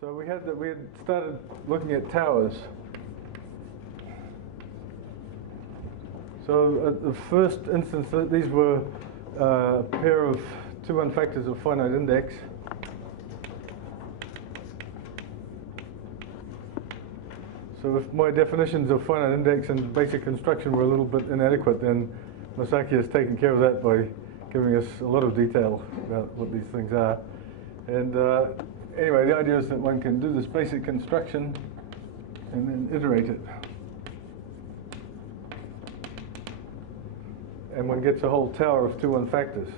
So we had started looking at towers. So at the first instance, these were a pair of two unfactors of finite index. So if my definitions of finite index and basic construction were a little bit inadequate, then Masaki has taken care of that by giving us a lot of detail about what these things are. And anyway, the idea is that one can do this basic construction and then iterate it. And one gets a whole tower of two unfactors.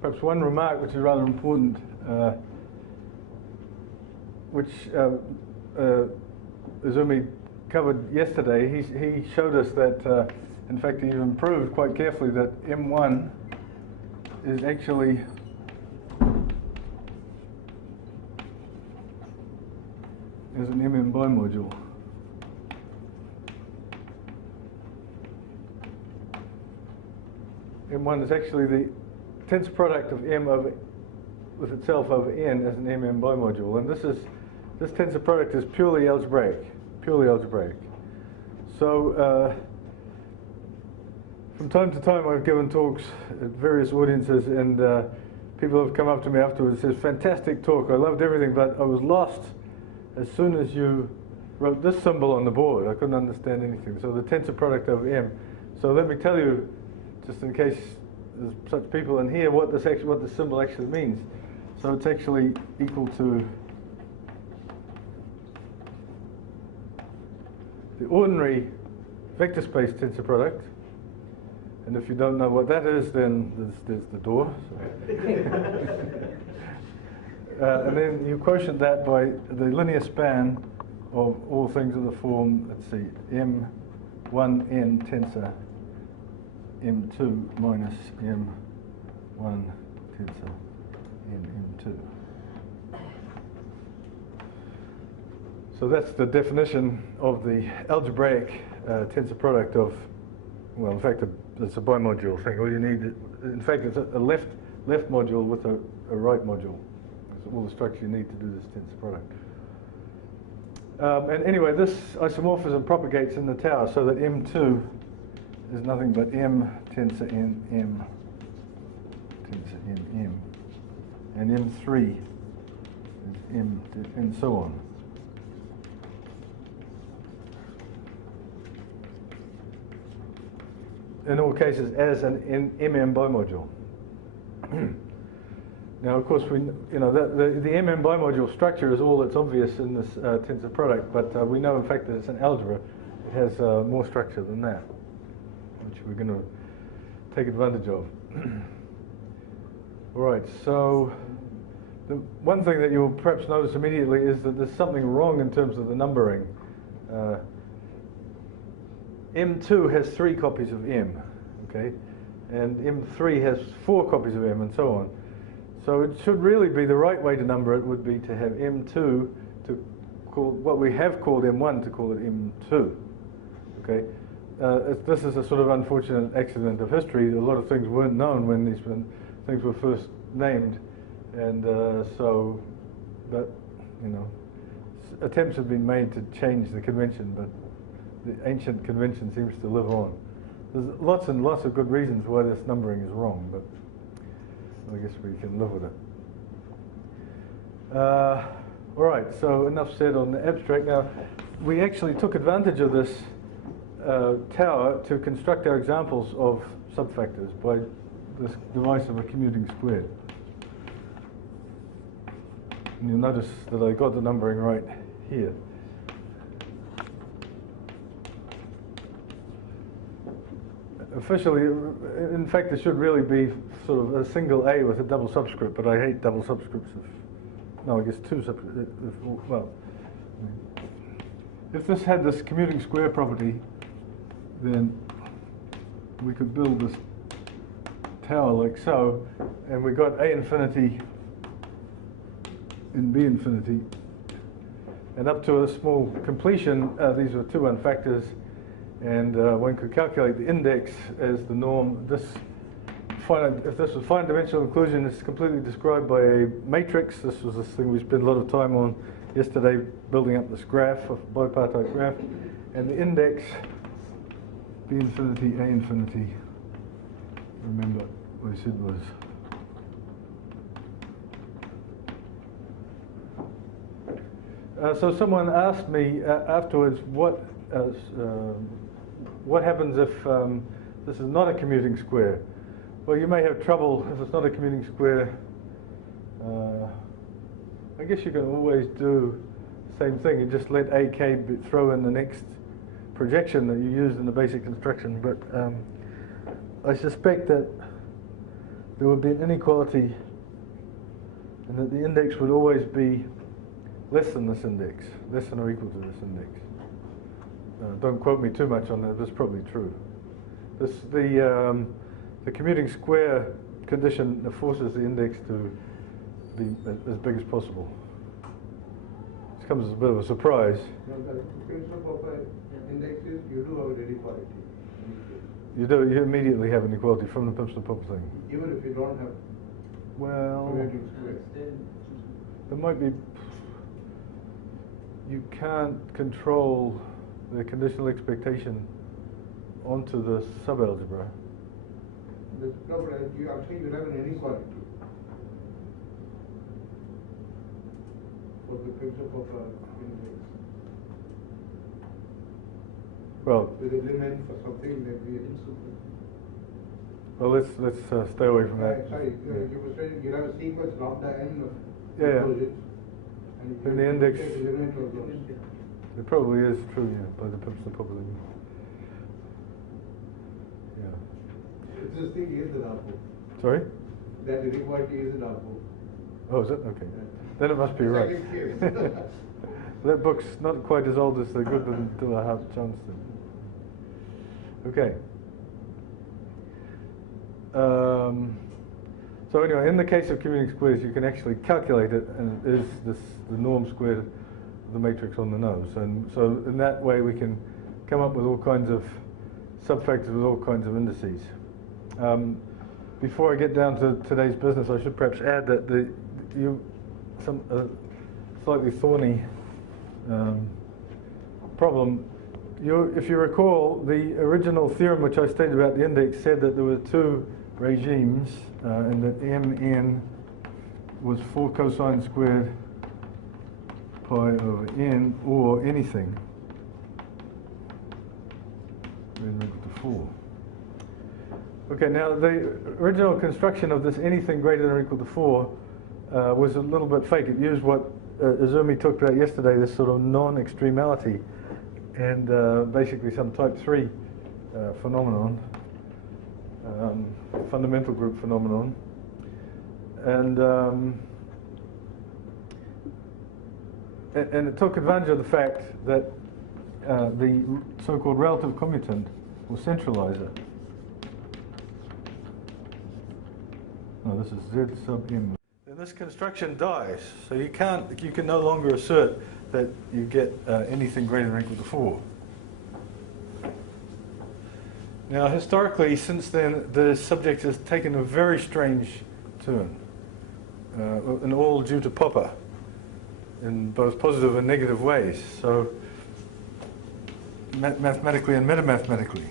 Perhaps one remark which is rather important, which Izumi covered yesterday. He showed us that, in fact, he even proved quite carefully that M1 is actually an MM bimodule. M1 is actually the tensor product of M with itself over N as an MM bimodule, and this tensor product is purely algebraic. So from time to time I've given talks at various audiences, and people have come up to me afterwards and said, "Fantastic talk, I loved everything, but I was lost as soon as you wrote this symbol on the board. I couldn't understand anything." So the tensor product over M. So let me tell you, just in case there's such people in here, what the symbol actually means. So it's actually equal to the ordinary vector space tensor product. And if you don't know what that is, then there's the door. And then you quotient that by the linear span of all things of the form, let's see, M1n tensor M2 minus M1 tensor M2. So that's the definition of the algebraic tensor product of, well, in fact, it's a bimodule thing. All you need, in fact, it's a left module with a right module. That's all the structure you need to do this tensor product. And anyway, this isomorphism propagates in the tower so that M2 is nothing but M tensor n M tensor n M, and M3 is M, and so on. In all cases, as an MM bimodule. Now, of course, the MM bimodule structure is all that's obvious in this tensor product, but we know, in fact, that it's an algebra. It has more structure than that, which we're going to take advantage of. All right, so the one thing that you'll perhaps notice immediately is that there's something wrong in terms of the numbering. M2 has 3 copies of M, okay, and M3 has 4 copies of M, and so on. So it should really be, the right way to number it would be to have M2 to call what we have called M1 to call it M2, okay. This is a sort of unfortunate accident of history. A lot of things weren't known when these things were first named, and so, but, attempts have been made to change the convention, but the ancient convention seems to live on. There's lots and lots of good reasons why this numbering is wrong, but I guess we can live with it. All right, so enough said on the abstract. Now, we actually took advantage of this tower to construct our examples of subfactors by this device of a commuting square. And you'll notice that I got the numbering right here. Officially, in fact, it should really be sort of a single A with a double subscript, but I hate double subscripts. No, I guess 2 subscripts. Well, if this had this commuting square property, then we could build this tower like so, and we got A infinity and B infinity, and up to a small completion, these were 2 unfactors. And one could calculate the index as the norm. This if this was finite dimensional inclusion, it's completely described by a matrix. This was this thing we spent a lot of time on yesterday, building up this graph, a bipartite graph, and the index B infinity, A infinity. Remember what I said was so someone asked me afterwards what happens if this is not a commuting square. Well, you may have trouble if it's not a commuting square. I guess you can always do the same thing. You just let AK throw in the next projection that you used in the basic construction. But I suspect that there would be an inequality and that the index would always be less than this index, less than or equal to this index. Don't quote me too much on that, but it's probably true. The commuting square condition forces the index to be as big as possible. This comes as a bit of a surprise. No, the principle of index is you do have an inequality. You immediately have an equality from the Pimsleur-Popper thing. Even if you don't have commuting square. There might be. You can't control the conditional expectation onto the subalgebra. No, but I'm saying you have an inequality for the principle of index. Well, with a limit for something that we well, let's stay away from that. Sorry, you were saying you have a sequence lambda n of Yeah. And the index, take the limit of those. it probably is true, yeah, by the Pimsleur-Popper thing. Yeah. This thing is the Darpo. Sorry? That inequality is the Darpo. Oh, is it? Okay. Yeah. Then it must be right. Second case. That book's not quite as old as the Goodman Johnston. Okay. So anyway, in the case of commuting squares, you can actually calculate it, and it is the norm squared of the matrix on the nose. And so in that way, we can come up with all kinds of subfactors with all kinds of indices. Before I get down to today's business, I should perhaps add that some slightly thorny problem. If you recall, the original theorem which I stated about the index said that there were two regimes, and that mn was 4 cosine squared pi over n, or anything n equal to 4. Okay, now the original construction of this anything greater than or equal to 4 was a little bit fake. It used what Izumi talked about yesterday, this sort of non-extremality, and basically some type 3 phenomenon, fundamental group phenomenon, and it took advantage of the fact that the so-called relative commutant, or centralizer, no, this is Z sub m. And this construction dies, so you can no longer assert that you get anything greater than or equal to 4. Now, historically, since then, the subject has taken a very strange turn, and all due to Popper, in both positive and negative ways. So, mathematically and metamathematically.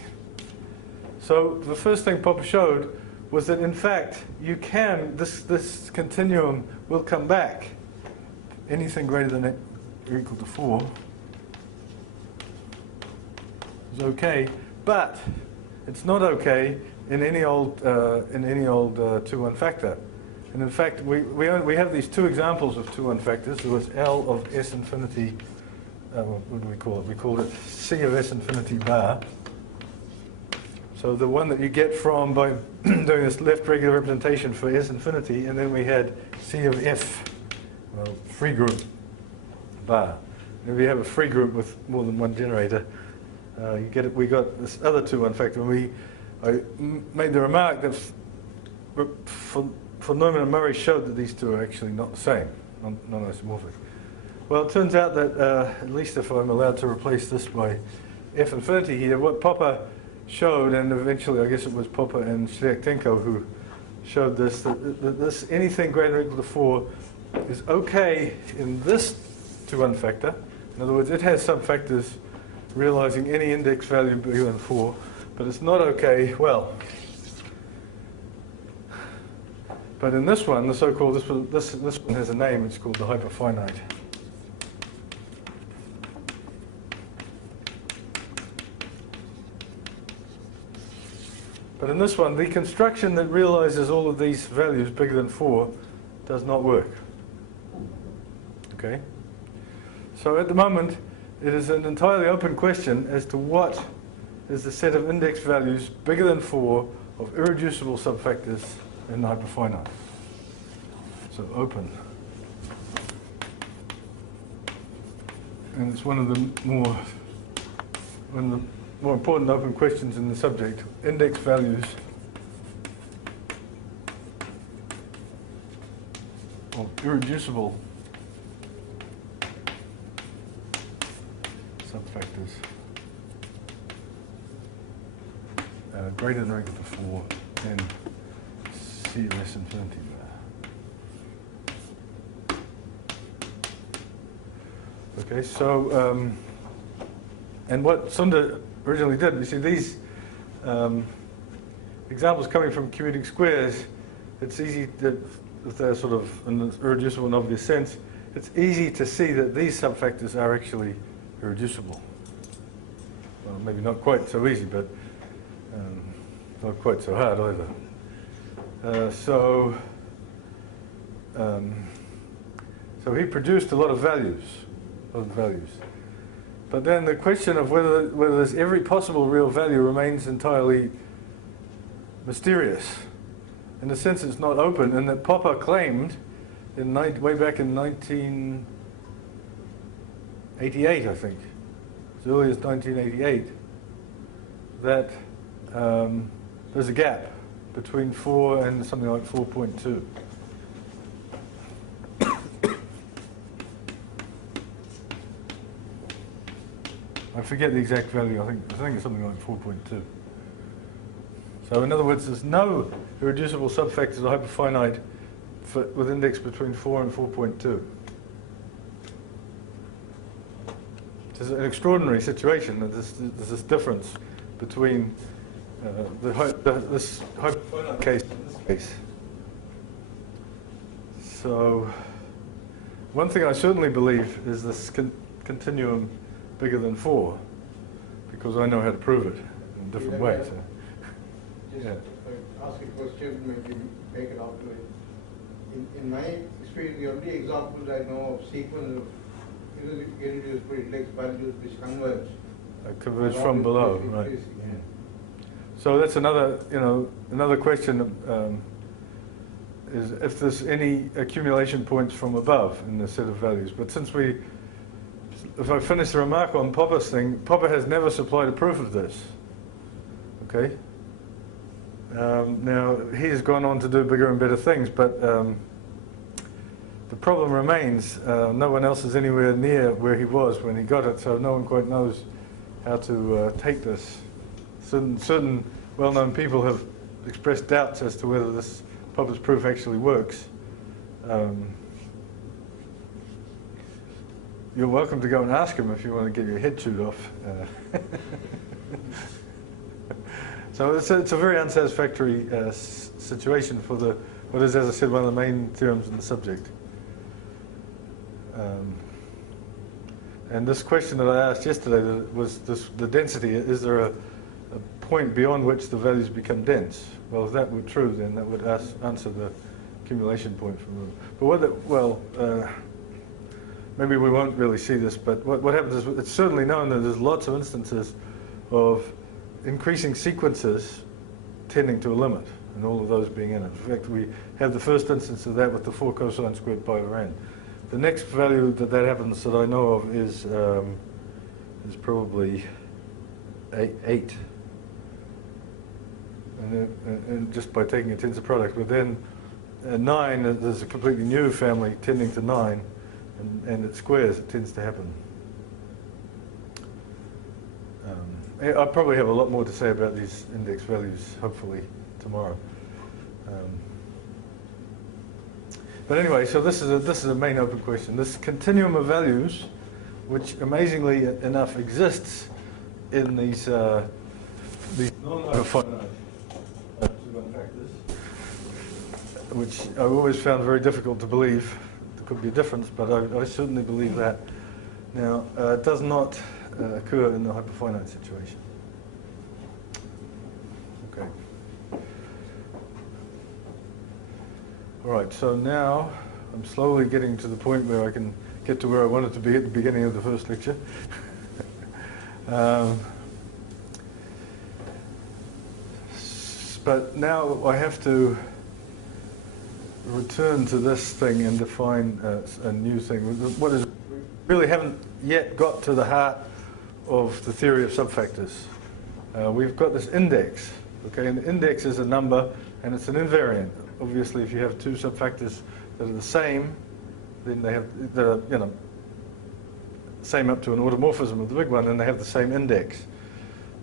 So, the first thing Popper showed was that, in fact, you can, this continuum will come back. Anything greater than or equal to 4 is okay, but it's not okay in any old 2-1 factor. And in fact, we have these two examples of 2-1 factors. There was L of S infinity. What do we call it? We called it C of S infinity bar. So the one that you get from by doing this left regular representation for S infinity, and then we had C of F, well, free group bar. And if you have a free group with more than one generator, you get it. We got this other 2-1 factor. I made the remark that for Neumann and Murray showed that these two are actually not the same, non-isomorphic. Well, it turns out that at least if I'm allowed to replace this by F infinity here, what Popper showed, and eventually I guess it was Popper and Shliaktenko who showed this, that this anything greater than or equal to 4 is okay in this to-1 factor. In other words, it has subfactors realizing any index value bigger than 4, but it's not okay, well, but in this one, the so-called, this one has a name, it's called the hyperfinite. But in this one, the construction that realizes all of these values bigger than 4 does not work. Okay? So at the moment, it is an entirely open question as to what is the set of index values bigger than 4 of irreducible subfactors in the hyperfinite. So open. And it's one of the more important open questions in the subject. Index values of irreducible subfactors greater than or equal to 4 and C less infinity. Okay, so and what Sunda originally did, you see these examples coming from commuting squares, it's easy that if they're sort of in an irreducible and obvious sense, it's easy to see that these subfactors are actually irreducible. Well, maybe not quite so easy, but not quite so hard either. So he produced a lot of values. But then the question of whether there's every possible real value remains entirely mysterious. In a sense, it's not open, and that Popper claimed way back in 1988, I think, as early as 1988, that there's a gap between 4 and something like 4.2. I forget the exact value. I think it's something like 4.2. So in other words, there's no irreducible subfactors of hyperfinite with index between 4 and 4.2. It's an extraordinary situation that there's this difference between this hyperfinite case and this case. So one thing I certainly believe is this continuum bigger than 4, because I know how to prove it in different ways. Just ask a question, maybe make it out to it. In my experience, the only examples I know of sequence of irreducible index values which converge. Converge from below, right? Yeah. So that's another question is if there's any accumulation points from above in the set of values. But if I finish the remark on Popper's thing, Popper has never supplied a proof of this. Okay. Now he has gone on to do bigger and better things, but the problem remains. No one else is anywhere near where he was when he got it, so no one quite knows how to take this. Certain well-known people have expressed doubts as to whether this Popper's proof actually works. You're welcome to go and ask him if you want to get your head chewed off. So it's a very unsatisfactory situation for what is, as I said, one of the main theorems in the subject. And this question that I asked yesterday was the density. Is there a point beyond which the values become dense? Well, if that were true, then that would answer the accumulation point from the. Maybe we won't really see this, but what happens is it's certainly known that there's lots of instances of increasing sequences tending to a limit, and all of those being in it. In fact, we have the first instance of that with the 4 cosine squared pi over n. The next value that happens that I know of is probably 8. And just by taking a tensor product. But then 9, there's a completely new family tending to 9. And at squares, it tends to happen. I'll probably have a lot more to say about these index values, hopefully, tomorrow. But anyway, so this is a main open question. This continuum of values, which amazingly enough exists in these non-finite factors, which I've always found very difficult to believe. There could be a difference, but I certainly believe that. Now, it does not occur in the hyperfinite situation. Okay. All right, so now I'm slowly getting to the point where I can get to where I wanted to be at the beginning of the first lecture. But now I have to return to this thing and define a new thing. What is, we really haven't yet got to the heart of the theory of subfactors. We've got this index, okay, and the index is a number and it's an invariant. Obviously, if you have two subfactors that are the same, then they have, that are, you know, same up to an automorphism of the big one, and they have the same index.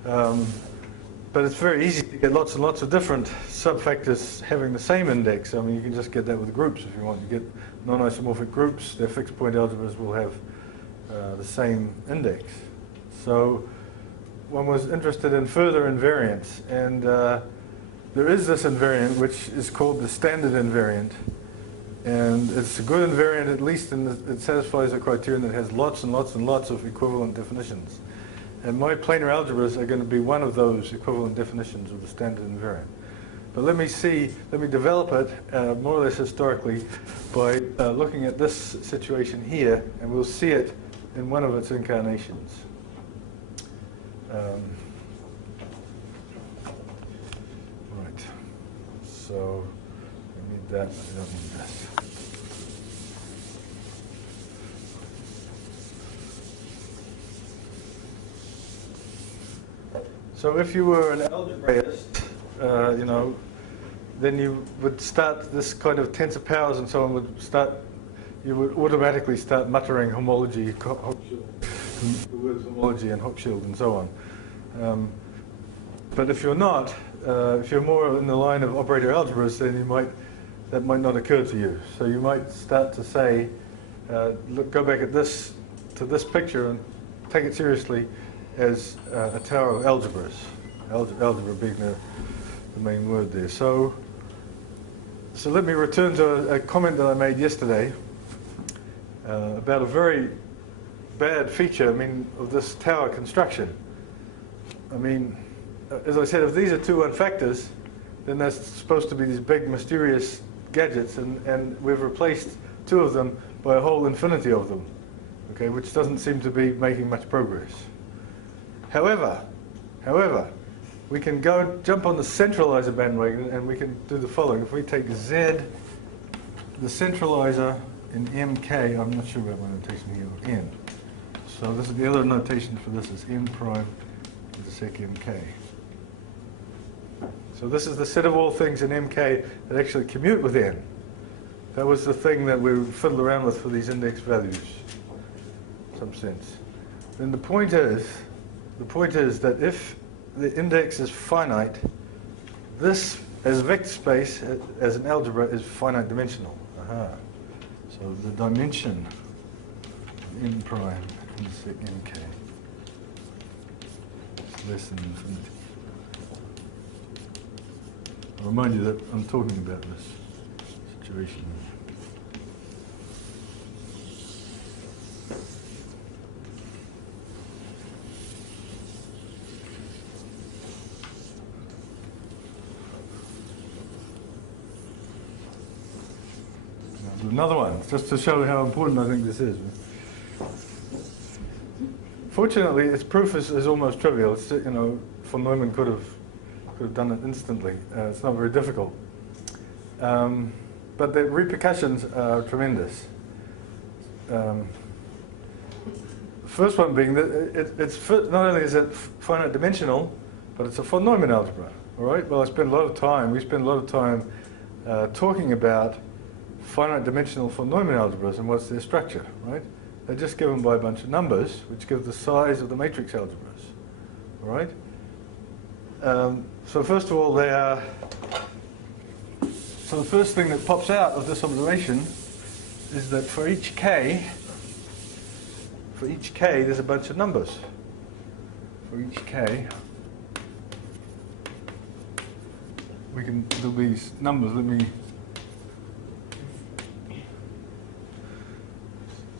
But it's very easy to get lots and lots of different subfactors having the same index. I mean, you can just get that with groups if you want. You get non-isomorphic groups, their fixed point algebras will have the same index. So one was interested in further invariants, and there is this invariant which is called the Standard Invariant. And it's a good invariant, at least in it satisfies a criterion that has lots and lots and lots of equivalent definitions. And my planar algebras are going to be one of those equivalent definitions of the Standard Invariant. But let me develop it more or less historically by looking at this situation here, and we'll see it in one of its incarnations. Right. So I need that, I don't need this. So if you were an algebraist, you know, then you would start this kind of tensor powers and so on would start, you would automatically start muttering homology, the words homology and Hochschild and so on. But if you're not, if you're more in the line of operator algebras, then that might not occur to you. So you might start to say, go back at this, to this picture and take it seriously as a tower of algebras, algebra being the main word there. So let me return to a comment that I made yesterday about a very bad feature, I mean, of this tower construction. I mean, as I said, if these are two unfactors, then there's supposed to be these big mysterious gadgets, and we've replaced two of them by a whole infinity of them, okay, which doesn't seem to be making much progress. However, we can jump on the centralizer bandwagon and we can do the following. If we take Z, the centralizer in MK, I'm not sure about my notation here, N. So this is the other notation for this is M prime intersect MK. So this is the set of all things in MK that actually commute with N. That was the thing that we would fiddle around with for these index values, in some sense. Then the point is that if the index is finite, this, as a vector space, as an algebra, is finite dimensional. So the dimension of M prime intersect MK is less than infinity. I'll remind you that I'm talking about this situation. Another one, just to show how important I think this is. Fortunately, its proof is almost trivial. It's, you know, von Neumann could have done it instantly. It's not very difficult. But the repercussions are tremendous. First one being that not only is it finite dimensional, but it's a von Neumann algebra. All right. Well, we spend a lot of time talking about finite dimensional von Neumann algebras and what's their structure, right? They're just given by a bunch of numbers, which give the size of the matrix algebras, all right? So first of all, they are So the first thing that pops out of this observation is that for each k, there's a bunch of numbers. For each k, there'll be numbers.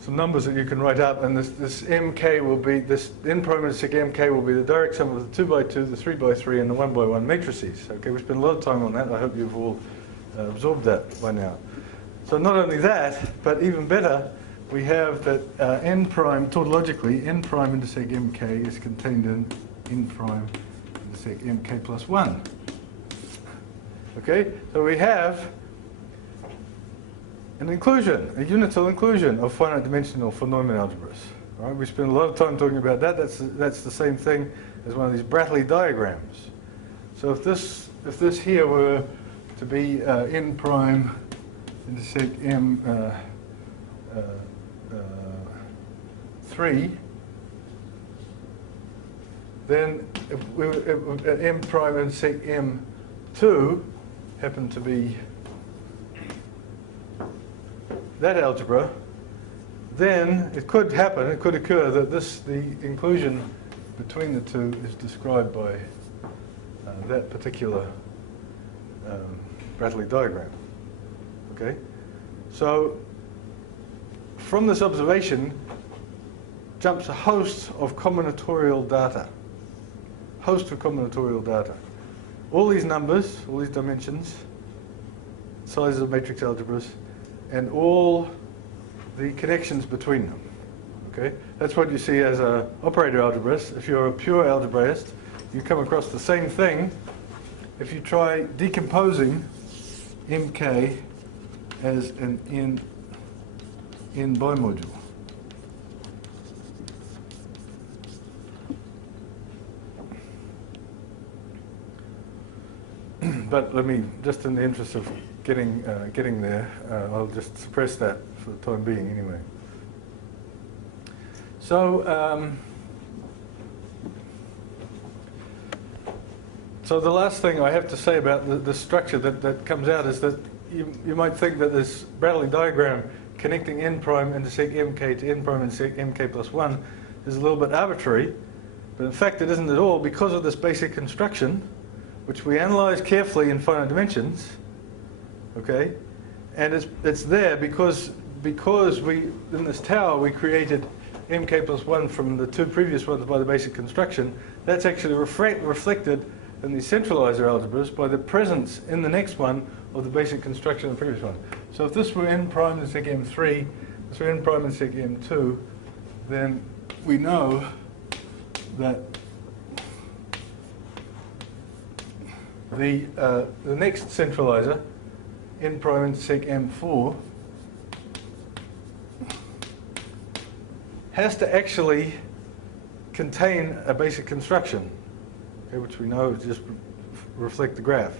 Some numbers that you can write up, and this mk will be, this n prime intersect mk will be the direct sum of the 2 by 2, the 3 by 3, and the 1 by 1 matrices. Okay, we spent a lot of time on that. I hope you've all absorbed that by now. So not only that, but even better, we have that n prime, tautologically, n prime intersect mk is contained in n prime intersect mk plus 1. Okay, so we have an inclusion, a unital inclusion of finite dimensional von Neumann algebras. All right, we spent a lot of time talking about that. That's the same thing as one of these Brattley diagrams. So if this here were to be n prime intersect m 3, then if m prime intersect m 2 happened to be that algebra, then it could happen, it could occur that the inclusion between the two is described by that particular Brattley diagram. Okay? So from this observation jumps a host of combinatorial data. All these numbers, all these dimensions, sizes of matrix algebras, and all the connections between them. Okay? That's what you see as an operator algebras. If you're a pure algebraist, you come across the same thing if you try decomposing mk as an n bimodule. But let me, just in the interest of getting there, I'll just suppress that for the time being anyway. So, so the last thing I have to say about the structure that comes out is that you might think that this Brattley diagram connecting n prime intersect mk to n prime intersect mk plus 1 is a little bit arbitrary, but in fact it isn't at all, because of this basic construction, which we analyze carefully in finite dimensions. Okay, and it's there because we, in this tower, we created mk plus 1 from the two previous ones by the basic construction. That's actually reflected in the centralizer algebras by the presence in the next one of the basic construction of the previous one. So if this were n prime intersect m3, this were n prime intersect m2, then we know that the next centralizer, n prime intersect m4, has to actually contain a basic construction, okay, which we know just reflect the graph.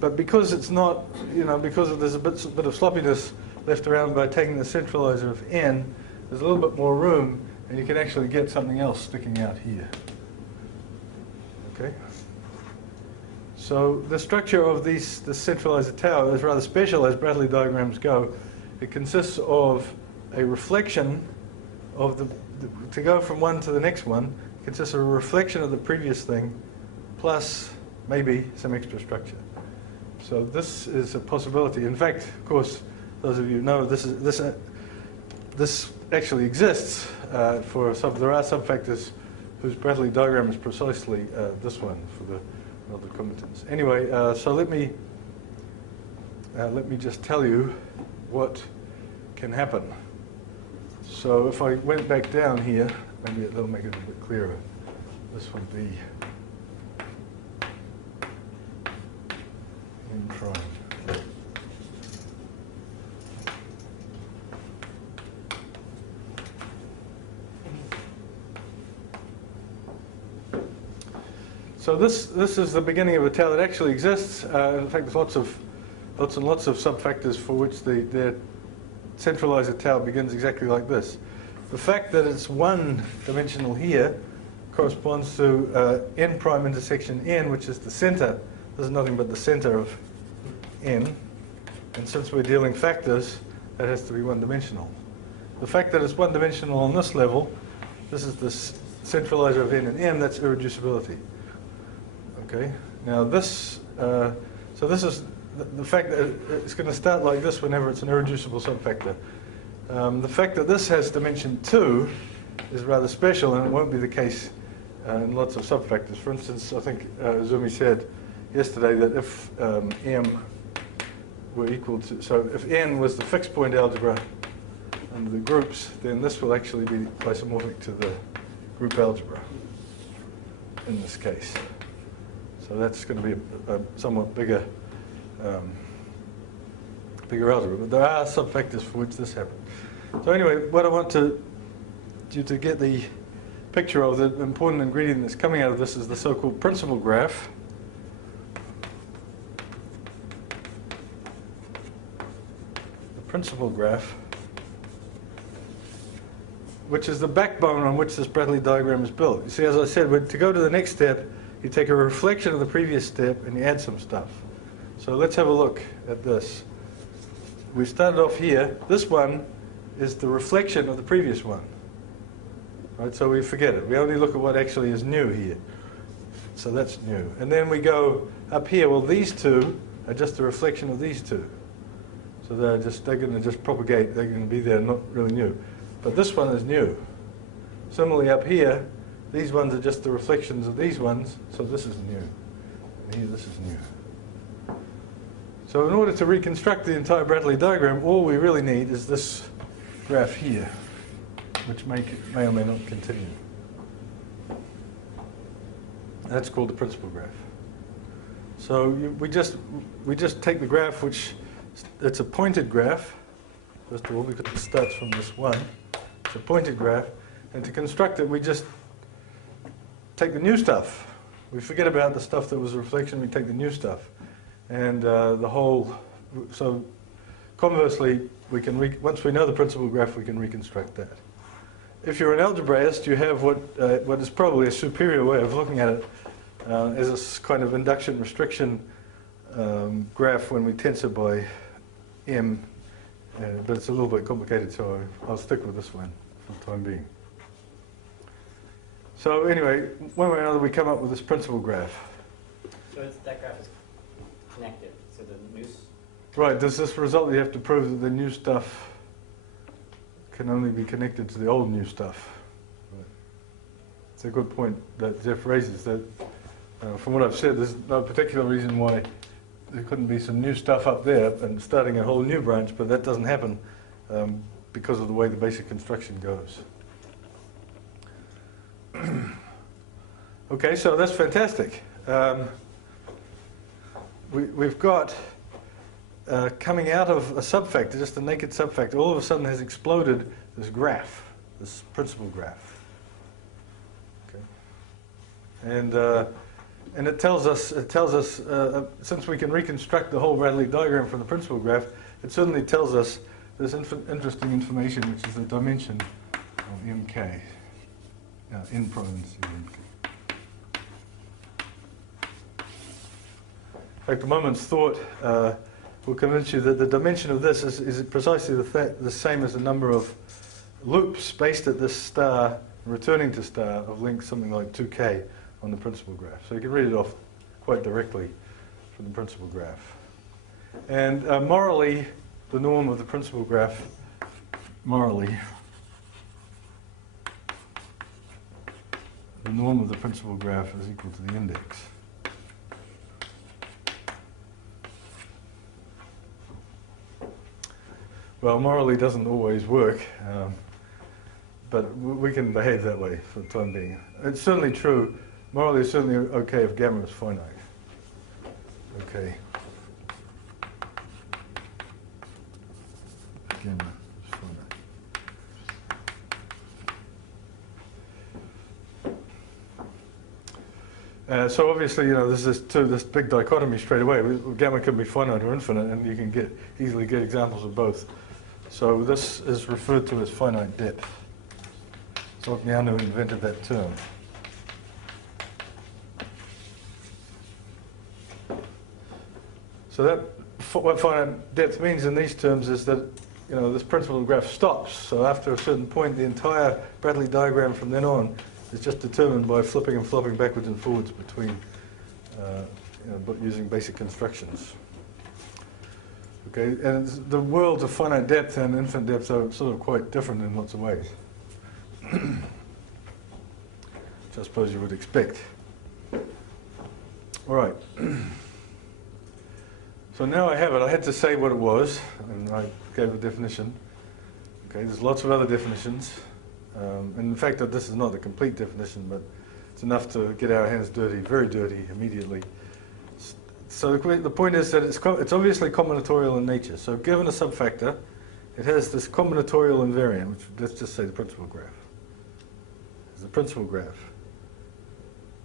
But because it's not, because there's a bit of sloppiness left around by taking the centralizer of n, there's a little bit more room, and you can actually get something else sticking out here. Okay. So the structure of the centralizer tower is rather special as Brattley diagrams go. It consists of a reflection of to go from one to the next one, consists of a reflection of the previous thing plus maybe some extra structure. So this is a possibility. In fact, of course, those of you know this actually exists for there are subfactors whose Brattley diagram is precisely this one for the relative competence. Anyway, so let me just tell you what can happen. So if I went back down here, maybe that'll make it a bit clearer. This would be n prime. So this is the beginning of a tail that actually exists. In fact, there's lots and lots of subfactors for which their centralizer tau begins exactly like this. The fact that it's one dimensional here corresponds to n prime intersection n, which is the center. This is nothing but the center of n. And since we're dealing factors, that has to be one-dimensional. The fact that it's one-dimensional on this level, this is the centralizer of n and m, that's irreducibility. Okay? Now this, so this is the fact that it's going to start like this whenever it's an irreducible subfactor. The fact that this has dimension 2 is rather special, and it won't be the case in lots of subfactors. For instance, I think Zumi said yesterday that if m were equal to, so if n was the fixed point algebra under the groups, then this will actually be isomorphic to the group algebra in this case. So that's going to be a somewhat bigger algebra. But there are subfactors for which this happens. So anyway, what I want you to get the picture of, the important ingredient that's coming out of this is the so-called principal graph. The principal graph, which is the backbone on which this Bradley diagram is built. You see, as I said, to go to the next step, you take a reflection of the previous step and you add some stuff. So let's have a look at this. We started off here. This one is the reflection of the previous one. Right, so we forget it. We only look at what actually is new here. So that's new. And then we go up here. Well, these two are just a reflection of these two. So they're going to just propagate. They're going to be there, not really new. But this one is new. Similarly up here, these ones are just the reflections of these ones. So this is new. And here, this is new. So in order to reconstruct the entire Bradley diagram, all we really need is this graph here, which may or may not continue. That's called the principal graph. So we just take the graph, which it's a pointed graph, first of all, because it starts from this one. It's a pointed graph, and to construct it, we just take the new stuff. We forget about the stuff that was a reflection. We take the new stuff, and the whole. So conversely, we can once we know the principal graph, we can reconstruct that. If you're an algebraist, you have what is probably a superior way of looking at it as a kind of induction restriction graph when we tensor by m, but it's a little bit complicated, so I'll stick with this one for the time being. So anyway, one way or another, we come up with this principal graph. So that graph is connected, so the new... Right, does this result that you have to prove that the new stuff can only be connected to the old new stuff? Right. It's a good point that Jeff raises, that from what I've said, there's no particular reason why there couldn't be some new stuff up there and starting a whole new branch, but that doesn't happen because of the way the basic construction goes. Okay, so that's fantastic. We've got coming out of a subfactor, just a naked subfactor, all of a sudden has exploded this graph, this principal graph. Okay. And it tells us since we can reconstruct the whole Bradley diagram from the principal graph, it certainly tells us this interesting information, which is the dimension of mk, in parentheses mk. In fact, a moment's thought will convince you that the dimension of this is precisely the same as the number of loops based at this star, returning to star, of length something like 2k on the principal graph. So you can read it off quite directly from the principal graph. And morally, the norm of the principal graph, morally, the norm of the principal graph is equal to the index. Well, morally doesn't always work, but we can behave that way for the time being. It's certainly true. Morally, it's certainly okay if gamma is finite. Okay. Gamma is finite. So obviously, there's this big dichotomy straight away. Gamma can be finite or infinite, and you can easily get examples of both. So this is referred to as finite depth. So Vaughan invented that term. So that what finite depth means in these terms is that, you know, this principal graph stops. So after a certain point, the entire Bradley diagram from then on is just determined by flipping and flopping backwards and forwards between, but using basic constructions. Okay, and the worlds of finite depth and infinite depth are sort of quite different in lots of ways, which I suppose you would expect. All right. So now I have it. I had to say what it was, and I gave a definition. Okay, there's lots of other definitions. And in fact, this is not a complete definition, but it's enough to get our hands dirty, very dirty, immediately. So the point is that it's obviously combinatorial in nature. So given a subfactor, it has this combinatorial invariant, which let's just say the principal graph. It's the principal graph.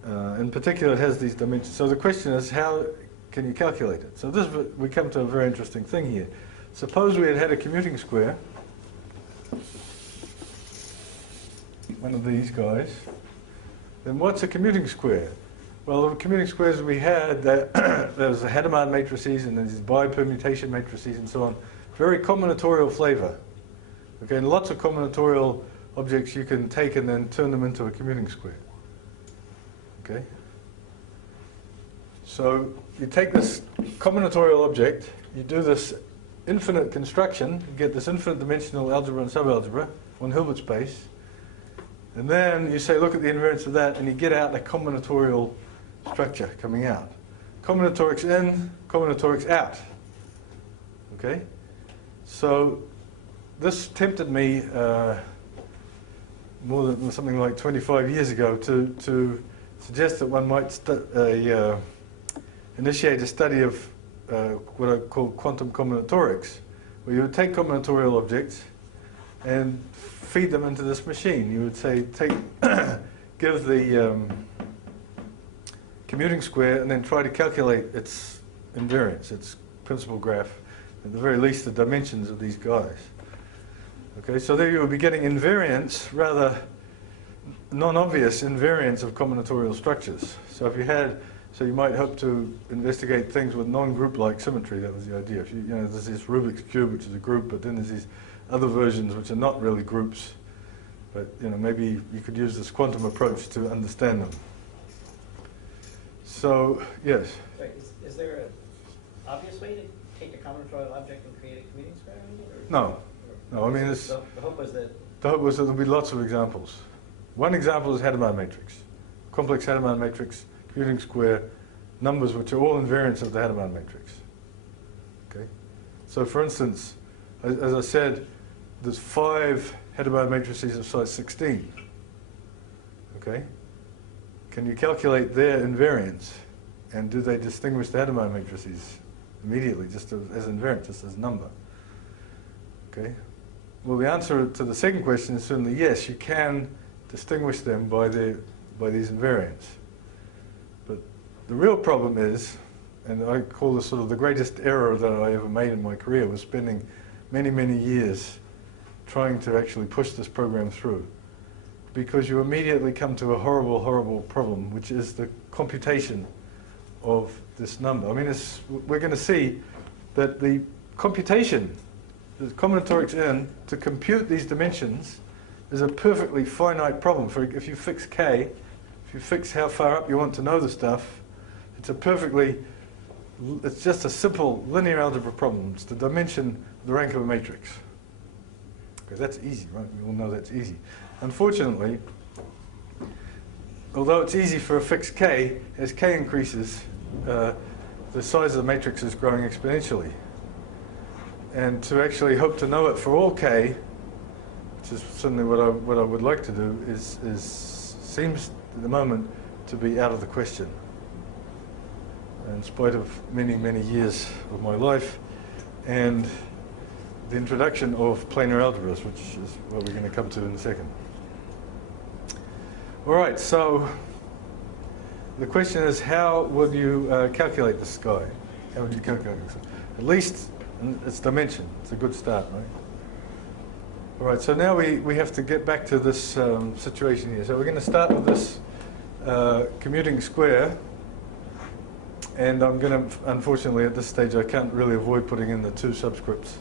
In particular, it has these dimensions. So the question is, how can you calculate it? So we come to a very interesting thing here. Suppose we had a commuting square, one of these guys. Then what's a commuting square? Well, the commuting squares we had, there's the Hadamard matrices and these bipermutation matrices and so on. Very combinatorial flavor. Okay, and lots of combinatorial objects you can take and then turn them into a commuting square. Okay? So you take this combinatorial object, you do this infinite construction, you get this infinite dimensional algebra and subalgebra on Hilbert space, and then you say, look at the invariance of that, and you get out a combinatorial structure coming out. Combinatorics in, combinatorics out. Okay? So this tempted me more than something like 25 years ago to suggest that one might initiate a study of what I call quantum combinatorics, where you would take combinatorial objects and feed them into this machine. You would say, give the commuting square and then try to calculate its invariance, its principal graph, at the very least the dimensions of these guys. Okay, so there you would be getting invariance, rather non-obvious invariance of combinatorial structures. So if you had, so you might hope to investigate things with non-group-like symmetry. That was the idea. If you know, there's this Rubik's cube, which is a group, but then there's these other versions which are not really groups. But you know, maybe you could use this quantum approach to understand them. So yes. Sorry, is there an obvious way to take a combinatorial object and create a commuting square? No. No. I mean, the hope was that. The hope was that there'll be lots of examples. One example is Hadamard matrix, complex Hadamard matrix, commuting square, numbers which are all invariants of the Hadamard matrix. Okay. So, for instance, as I said, there's 5 Hadamard matrices of size 16. Okay. Can you calculate their invariance, and do they distinguish the Hadamard matrices immediately, just as invariant, just as number? Okay. Well, the answer to the second question is certainly yes. You can distinguish them by these invariants. But the real problem is, and I call this sort of the greatest error that I ever made in my career, was spending many, many years trying to actually push this program through. Because you immediately come to a horrible, horrible problem, which is the computation of this number. I mean, we're going to see that the computation, the combinatorics in, to compute these dimensions is a perfectly finite problem. For if you fix k, if you fix how far up you want to know the stuff, it's just a simple linear algebra problem. It's the dimension of the rank of a matrix. Because that's easy, right? We all know that's easy. Unfortunately, although it's easy for a fixed k, as k increases, the size of the matrix is growing exponentially. And to actually hope to know it for all k, which is certainly what I would like to do, seems at the moment to be out of the question. In spite of many, many years of my life and the introduction of planar algebras, which is what we're going to come to in a second. All right, so the question is, how would you calculate this guy? How would you calculate this? At least its dimension. It's a good start, right? All right, so now we have to get back to this situation here. So we're going to start with this commuting square. And I'm going to, unfortunately at this stage, I can't really avoid putting in the two subscripts.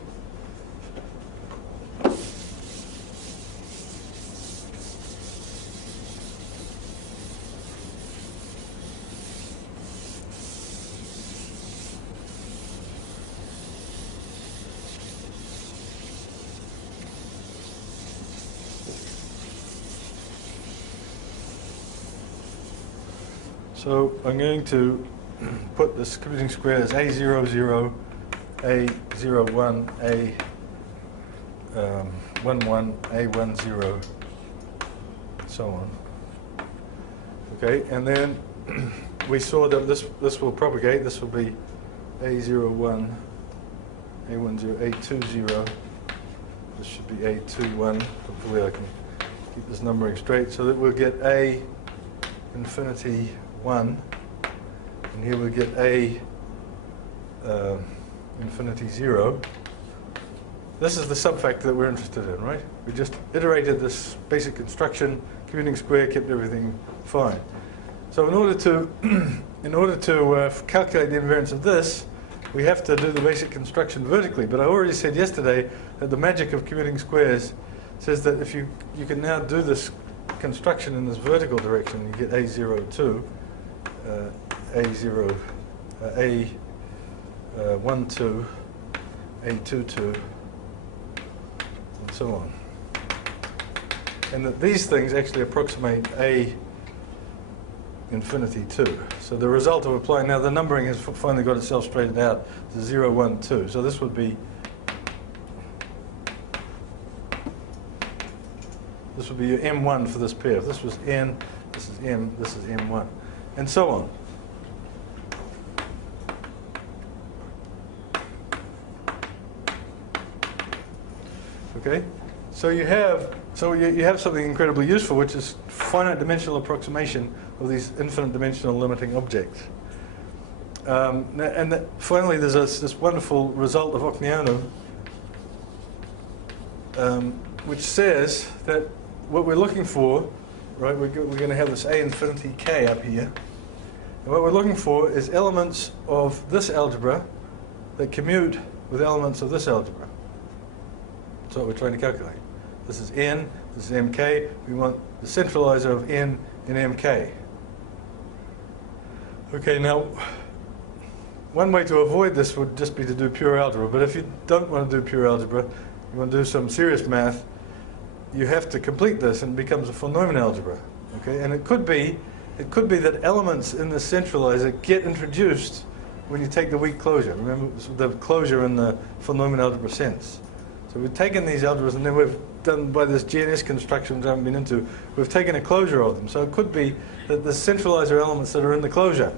So I'm going to put this commuting square as A00, A01, A11, A10, so on. Okay, and then we saw that this will propagate. This will be A01, A10, A20. This should be A21. Hopefully I can keep this numbering straight so that we'll get A infinity 1, and here we get A infinity 0. This is the subfactor that we're interested in, right? We just iterated this basic construction, commuting square, kept everything fine. So in order to calculate the invariance of this, we have to do the basic construction vertically. But I already said yesterday that the magic of commuting squares says that if you can now do this construction in this vertical direction, you get A02, A0, A12, A22, and so on. And that these things actually approximate A infinity 2. So the result of applying, now the numbering has finally got itself straightened out to 0, 1, 2. So this would be your M1 for this pair. If this was N, this is M, this is M1, and so on. Okay, so you have something incredibly useful, which is finite dimensional approximation of these infinite dimensional limiting objects. And finally, there's this wonderful result of Ocknianu, which says that what we're looking for, right, we're going to have this A infinity K up here. And what we're looking for is elements of this algebra that commute with elements of this algebra. That's what we're trying to calculate. This is N, this is MK. We want the centralizer of N in MK. Okay, now, one way to avoid this would just be to do pure algebra. But if you don't want to do pure algebra, you want to do some serious math, you have to complete this, and it becomes a von Neumann algebra. Okay, and it could be that elements in the centralizer get introduced when you take the weak closure. Remember the closure in the von Neumann algebra sense. So we've taken these algebras, and then we've done, by this GNS construction which I haven't been into, we've taken a closure of them. So it could be that the centralizer elements that are in the closure.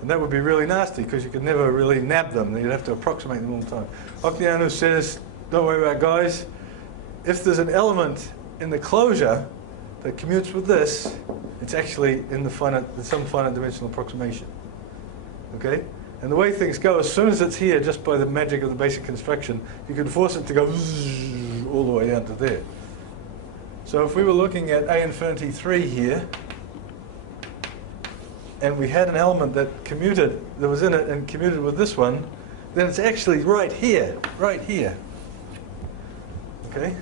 And that would be really nasty, because you could never really nab them. You'd have to approximate them all the time. Ocknianu says, don't worry about it, guys. If there's an element in the closure that commutes with this, it's actually in some finite dimensional approximation. Okay? And the way things go, as soon as it's here, just by the magic of the basic construction, you can force it to go all the way down to there. So if we were looking at A infinity 3 here, and we had an element that was in it and commuted with this one, then it's actually right here. Okay?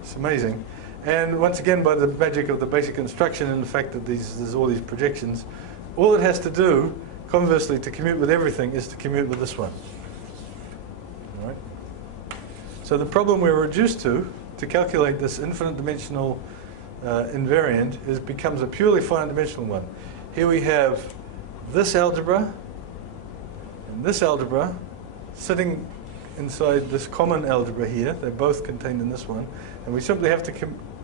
It's amazing. And once again, by the magic of the basic construction and the fact that there's all these projections, all it has to do, conversely, to commute with everything is to commute with this one. All right? So the problem we're reduced to calculate this infinite dimensional invariant becomes a purely finite dimensional one. Here we have this algebra and this algebra sitting inside this common algebra here. They're both contained in this one. And we simply have to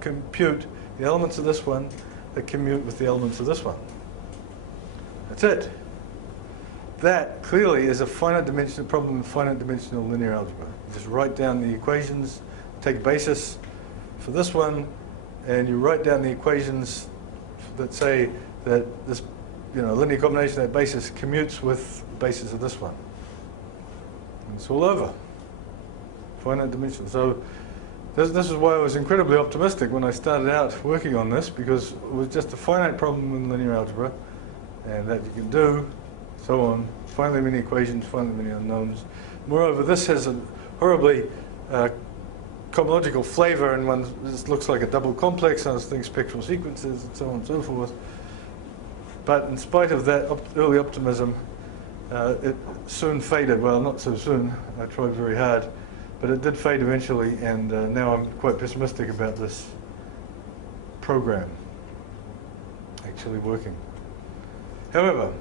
compute the elements of this one that commute with the elements of this one. That's it. That clearly is a finite dimensional problem in finite dimensional linear algebra. You just write down the equations, take basis for this one, and you write down the equations that say that this linear combination of that basis commutes with the basis of this one. And it's all over. Finite dimensional. So this is why I was incredibly optimistic when I started out working on this, because it was just a finite problem in linear algebra, and that you can do so on. Finally many equations, finally many unknowns. Moreover, this has a horribly cohomological flavor, and this looks like a double complex, and I think spectral sequences, and so on and so forth. But in spite of that early optimism, it soon faded. Well, not so soon. I tried very hard, but it did fade eventually, and now I'm quite pessimistic about this program actually working. However,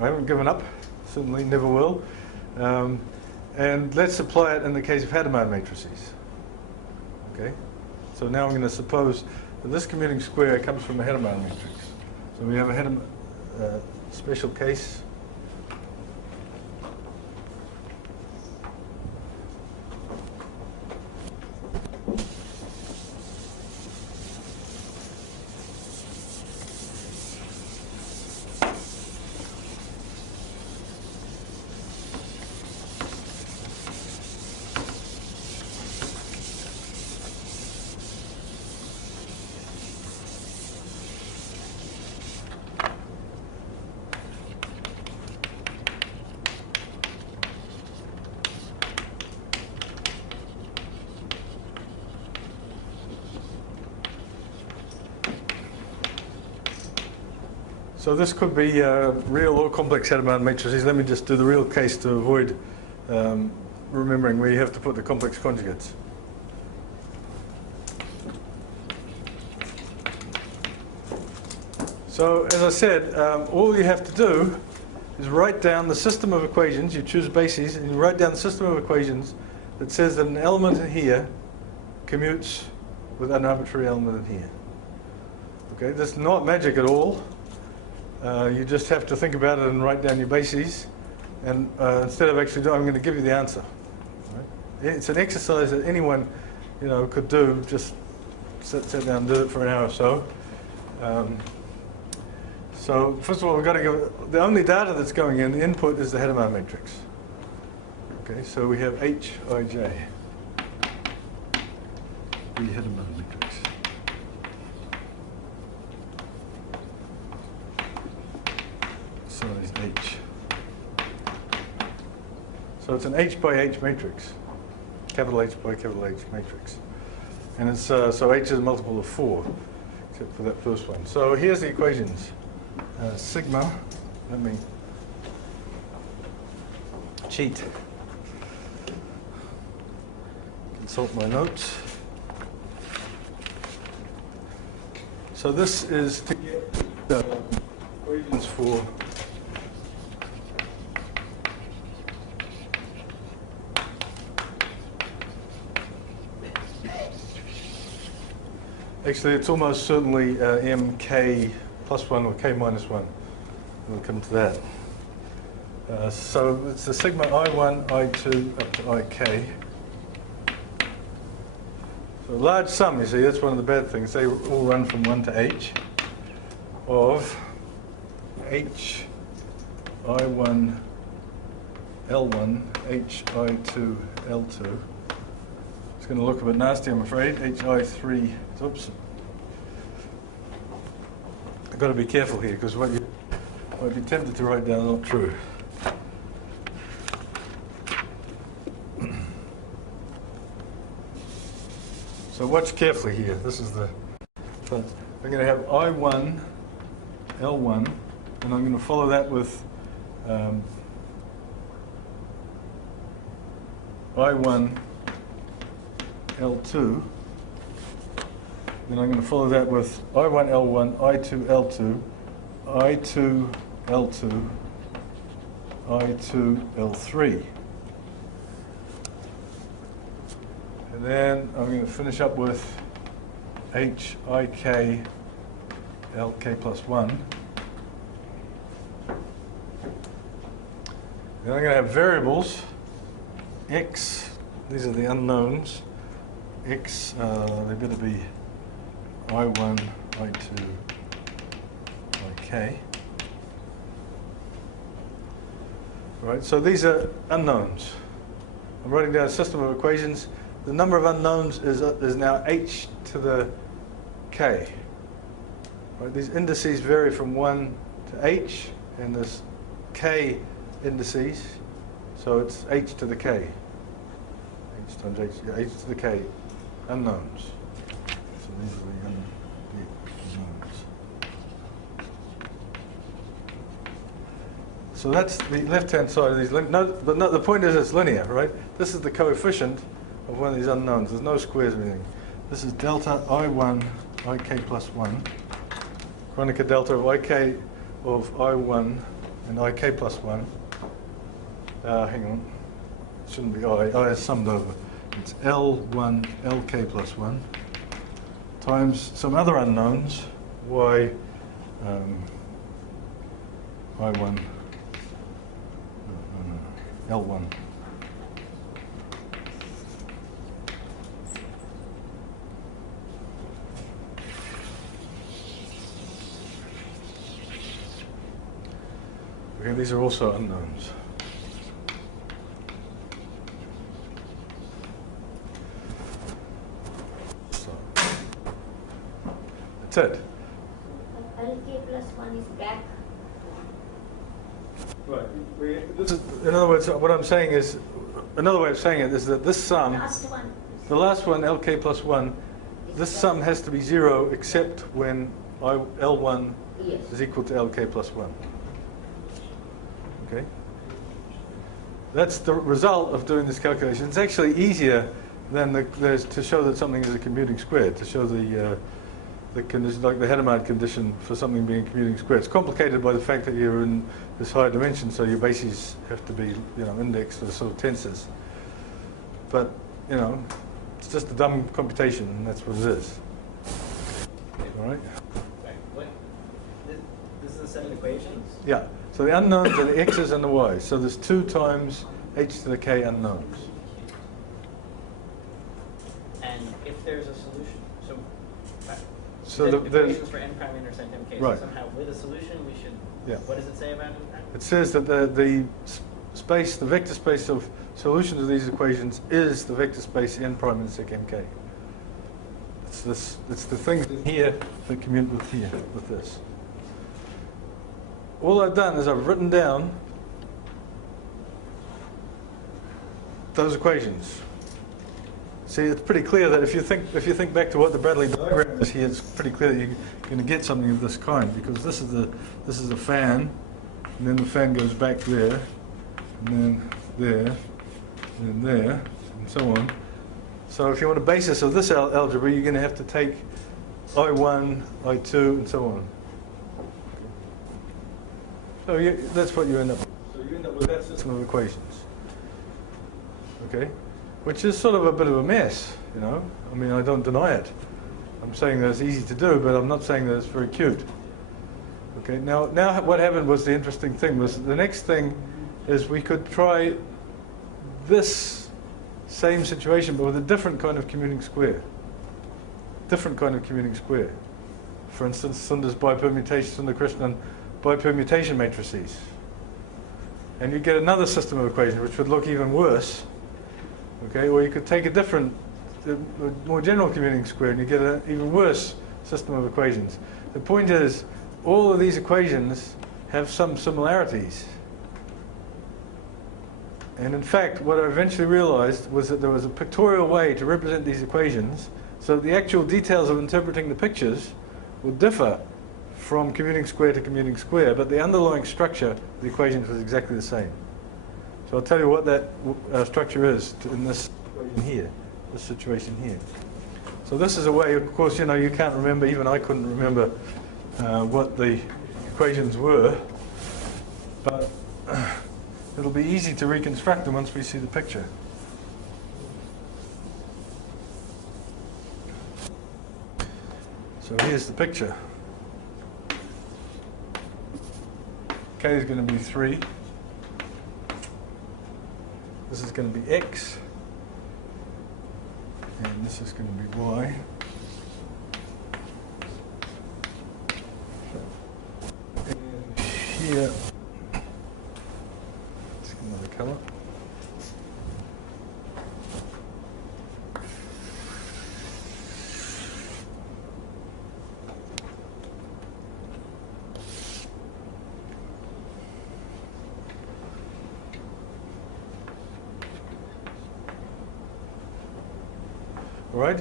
I haven't given up, certainly never will. And let's apply it in the case of Hadamard matrices. Okay? So now I'm going to suppose that this commuting square comes from a Hadamard matrix. So we have a Hadamard special case. So this could be real or complex Hadamard matrices. Let me just do the real case to avoid remembering where you have to put the complex conjugates. So as I said, all you have to do is write down the system of equations. You choose bases and you write down the system of equations that says that an element in here commutes with an arbitrary element in here. Okay, this is not magic at all. You just have to think about it and write down your bases. And instead of actually doing, I'm going to give you the answer. Right? It's an exercise that anyone, could do. Just sit down and do it for an hour or so. So first of all, we've got to go. The only data that's going in, the input, is the Hadamard matrix. Okay, so we have Hij, the Hadamard matrix. Size H. So it's an H by H matrix, capital H by capital H matrix, and it's so H is a multiple of 4, except for that first one. So here's the equations. Sigma. Let me cheat. Consult my notes. So this is to get the equations for actually it's almost certainly mk plus 1 or k minus 1. We'll come to that. So it's the sigma I1, I2 up to ik. So a large sum, you see, that's one of the bad things. They all run from 1 to h of h I1 L1, h I2 L2. It's going to look a bit nasty, I'm afraid. h I3, oops. I've got to be careful here because what you might be tempted to write down is not true. So watch carefully here. This is the. So I'm going to have I1, L1, and I'm going to follow that with I1, L2. Then I'm going to follow that with I1, L1, I2, L2, I2, L2, I2, L3. And then I'm going to finish up with H, IK, LK plus 1. Then I'm going to have variables, X, these are the unknowns, X, they better be I1, I2, IK. Right, so these are unknowns. I'm writing down a system of equations. The number of unknowns is now h to the k. Right, these indices vary from 1 to h, and this k indices, so it's h to the k. H times h, yeah, h to the k unknowns. So these are the unknowns. So that's the left-hand side of these. But the point is it's linear, right? This is the coefficient of one of these unknowns. There's no squares or anything. This is delta I1 ik plus 1. Kronecker delta of ik of I1 and ik plus 1. Hang on. It shouldn't be I is summed over. It's L1 lk plus 1 times some other unknowns, y I1 L1. Okay, these are also unknowns. So that's it. LK plus 1 is back. Right. In other words, what I'm saying is, another way of saying it is that this sum, the last one, lk plus 1, this sum has to be 0 except when L1 is equal to lk plus 1. Okay? That's the result of doing this calculation. It's actually easier than to show that something is a commuting square, to show the condition, like the Hadamard condition for something being a commuting square. It's complicated by the fact that you're in this higher dimension, so your bases have to be, indexed for sort of tensors. But, it's just a dumb computation, and that's what it is. All right? What? This is a set of equations? Yeah. So the unknowns are the x's and the y's. So there's 2 times h to the k unknowns. And if there's a solution, so the there's equations for n prime intersect mk, right. so somehow with a solution we should, yeah. What does it say about n prime? It says that the space, the vector space of solutions of these equations is the vector space n prime intersect mk. It's the thing here that commute with here, with this. All I've done is I've written down those equations. See, it's pretty clear that if you think back to what the Bradley diagram is here, it's pretty clear that you're going to get something of this kind, because this is a fan, and then the fan goes back there, and then there, and then there, and so on. So if you want a basis of this algebra, you're going to have to take I1, I2, and so on. So that's what you end up with. So you end up with that system of equations. Okay? Which is sort of a bit of a mess, I mean, I don't deny it. I'm saying that it's easy to do, but I'm not saying that it's very cute. Okay, now what happened was the interesting thing was the next thing is we could try this same situation, but with a different kind of commuting square. Different kind of commuting square. For instance, Sundar's bipermutation, Sundar Krishnan bipermutation matrices. And you get another system of equations which would look even worse. Okay, or you could take a different, more general commuting square and you get an even worse system of equations. The point is, all of these equations have some similarities. And in fact, what I eventually realized was that there was a pictorial way to represent these equations so that the actual details of interpreting the pictures would differ from commuting square to commuting square, but the underlying structure of the equations was exactly the same. So I'll tell you what that structure is in this equation here, this situation here. So this is a way, of course, you can't remember, even I couldn't remember what the equations were, but it'll be easy to reconstruct them once we see the picture. So here's the picture. K is going to be 3. This is going to be X. And this is going to be Y. And here, let's get another color. All right?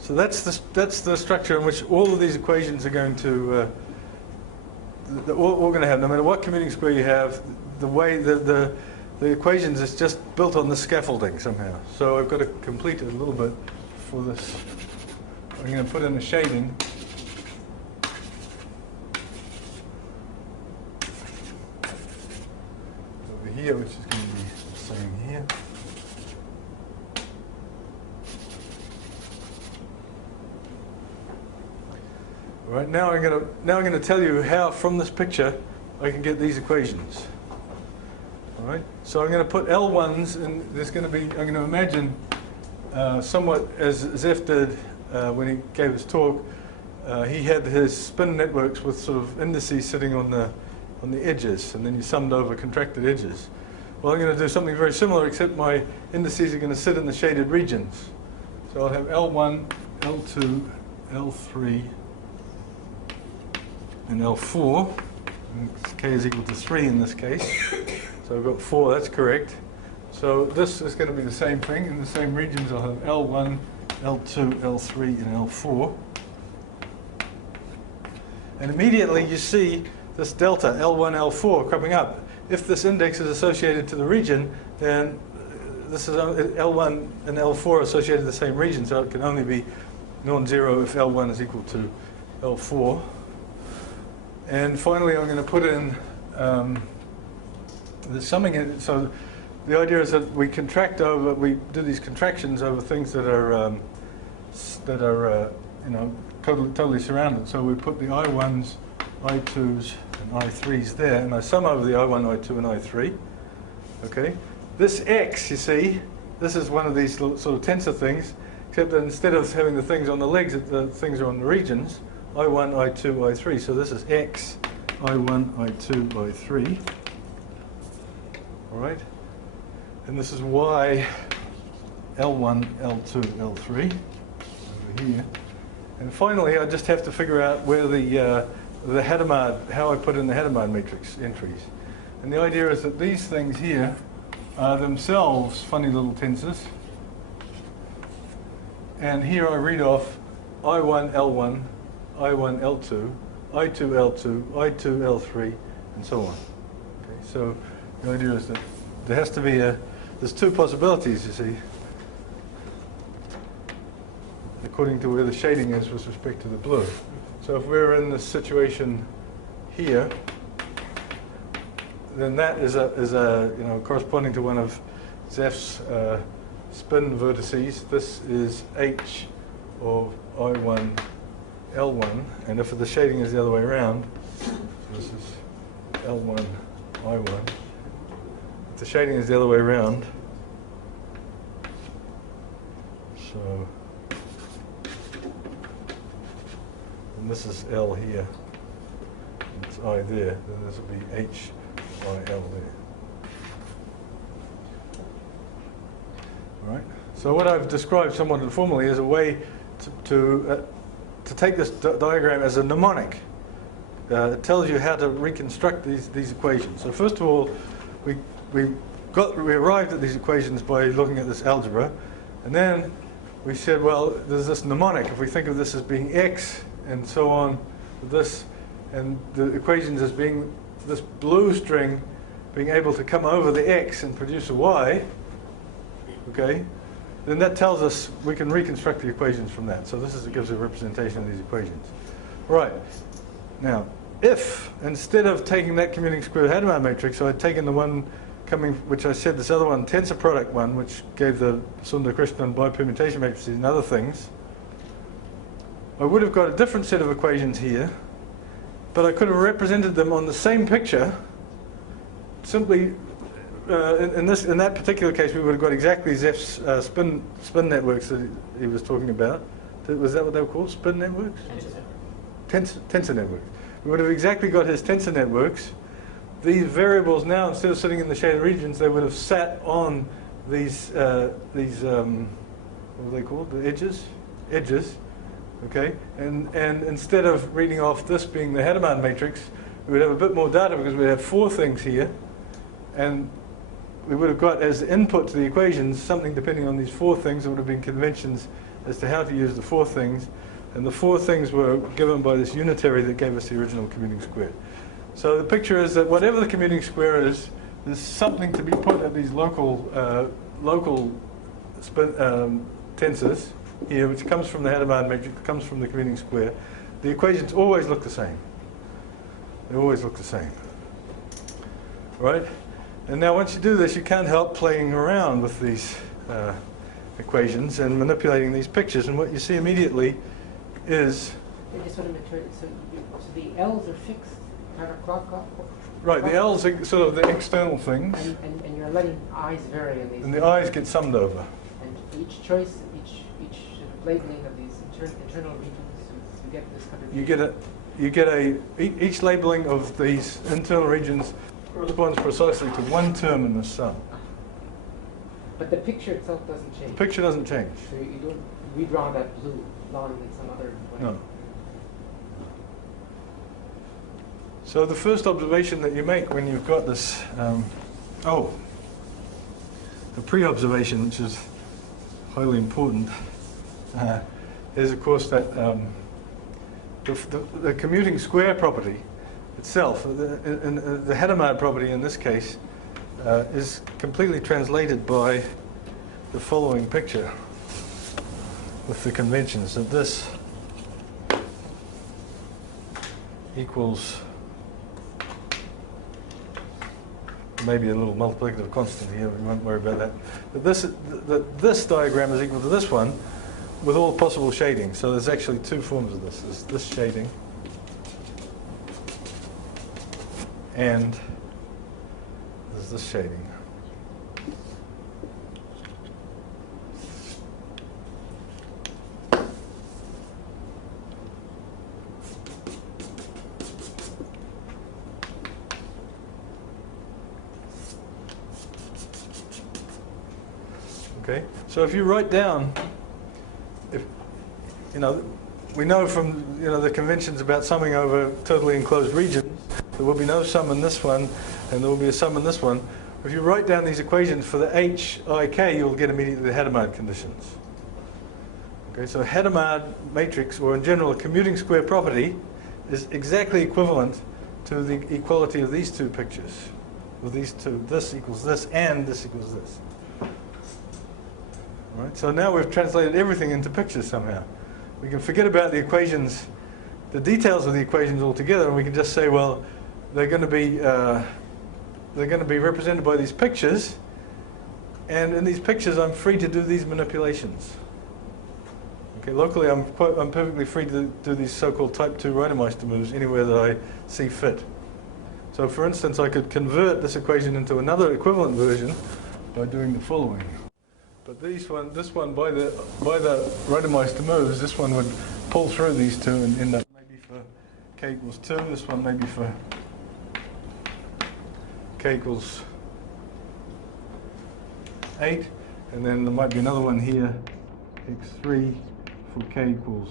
So that's the structure in which all of these equations are going to, all going to have, no matter what commuting square you have, the way the equations is just built on the scaffolding somehow. So I've got to complete it a little bit for this. I'm going to put in a shading. Over here, which is going to be the same here. All right, now I'm going to tell you how from this picture I can get these equations. All right, so I'm going to put L1s, and there's going to be, I'm going to imagine somewhat as Zeph did when he gave his talk. He had his spin networks with sort of indices sitting on the edges, and then you summed over contracted edges. Well, I'm going to do something very similar, except my indices are going to sit in the shaded regions. So I'll have L1, L2, L3, and L4. And K is equal to 3 in this case. So I've got 4, that's correct. So this is going to be the same thing. In the same regions, I'll have L1, L2, L3, and L4. And immediately you see this delta, L1, L4, cropping up. If this index is associated to the region, then this is L1 and L4 are associated to the same region, so it can only be non-zero if L1 is equal to L4. And finally, I'm going to put in the summing in. So the idea is that we contract over, we do these contractions over things that are you know, totally surrounded. So we put the I1s, I2s, and I3s there, and I sum over the I1, I2, and I3. Okay. This X, you see, this is one of these sort of tensor things, except that instead of having the things on the legs, the things are on the regions. I1, I2, I3. So this is X, I1, I2, I3. All right. And this is Y, L1, L2, L3 over here. And finally, I just have to figure out where the Hadamard, how I put in the Hadamard matrix entries. And the idea is that these things here are themselves funny little tensors. And here I read off I1, L1, I1, L2, I2, L2, I2, L3, and so on. Okay, so the idea is that there has to be there's two possibilities, you see, according to where the shading is with respect to the blue. So if we're in this situation here, then that is a you know, corresponding to one of Zeph's spin vertices. This is H of I1, L1, and if the shading is the other way around, so this is L1, I1. If the shading is the other way around, so, and this is L here, and it's I there, then this will be H, I, L there. All right. So what I've described somewhat informally is a way to take this diagram as a mnemonic. It tells you how to reconstruct these equations. So first of all, we arrived at these equations by looking at this algebra, and then we said, well, there's this mnemonic. If we think of this as being x and so on, with this, and the equations as being this blue string being able to come over the x and produce a y, okay, then that tells us we can reconstruct the equations from that. So this gives a representation of these equations. Right. Now, if instead of taking that commuting square Hadamard matrix, I'd taken the one coming, which I said this other one, tensor product one, which gave the Sundar-Krishnan bipermutation matrices and other things, I would have got a different set of equations here, but I could have represented them on the same picture. Simply, in that particular case, we would have got exactly Zeph's spin networks that he was talking about. Was that what they were called? Spin networks? Tensor networks. We would have exactly got his tensor networks. These variables now, instead of sitting in the shaded regions, they would have sat on these what were they called? The edges? Edges. Okay? And instead of reading off this being the Hadamard matrix, we would have a bit more data because we have 4 things here. And we would have got as input to the equations something depending on these 4 things that would have been conventions as to how to use the four things, and the four things were given by this unitary that gave us the original commuting square. So the picture is that whatever the commuting square is, there's something to be put at these local tensors here, which comes from the Hadamard matrix, comes from the commuting square. The equations always look the same. They always look the same. Right? And now once you do this, you can't help playing around with these equations and manipulating these pictures. And what you see immediately is... I just want to make sure, so the L's are fixed, counterclockwise? Right, the L's are sort of the external things. And you're letting I's vary in these. And the I's get summed over. And each choice, each sort of labeling of these internal regions, you get this contribution. Each labeling of these internal regions corresponds precisely to one term in the sum. But the picture itself doesn't change. The picture doesn't change. So you don't redraw that blue line in some other way. No. So the first observation that you make when you've got this, the pre-observation, which is highly important, is of course that the commuting square property itself, the Hadamard property in this case, is completely translated by the following picture with the conventions that this equals maybe a little multiplicative constant here, we won't worry about that. But this diagram is equal to this one with all possible shading. So there's actually two forms of this. There's this shading and there's this shading. Okay, so if you write down, we know from the conventions about summing over totally enclosed regions, there will be no sum in this one, and there will be a sum in this one. If you write down these equations for the HIK, you'll get immediately the Hadamard conditions. Okay, so Hadamard matrix, or in general a commuting square property, is exactly equivalent to the equality of these two pictures. With these two, this equals this, and this equals this. Right, so now we've translated everything into pictures somehow. We can forget about the equations, the details of the equations altogether, and we can just say, well, they're going to be represented by these pictures, and in these pictures I'm free to do these manipulations. Okay, locally I'm perfectly free to do these so-called type 2 Ramanujam moves anywhere that I see fit. So for instance, I could convert this equation into another equivalent version by doing the following. But this one by the Ramanujam moves, this one would pull through these two and end up maybe for k equals 2, this one maybe for k equals 8, and then there might be another one here, x3 for k equals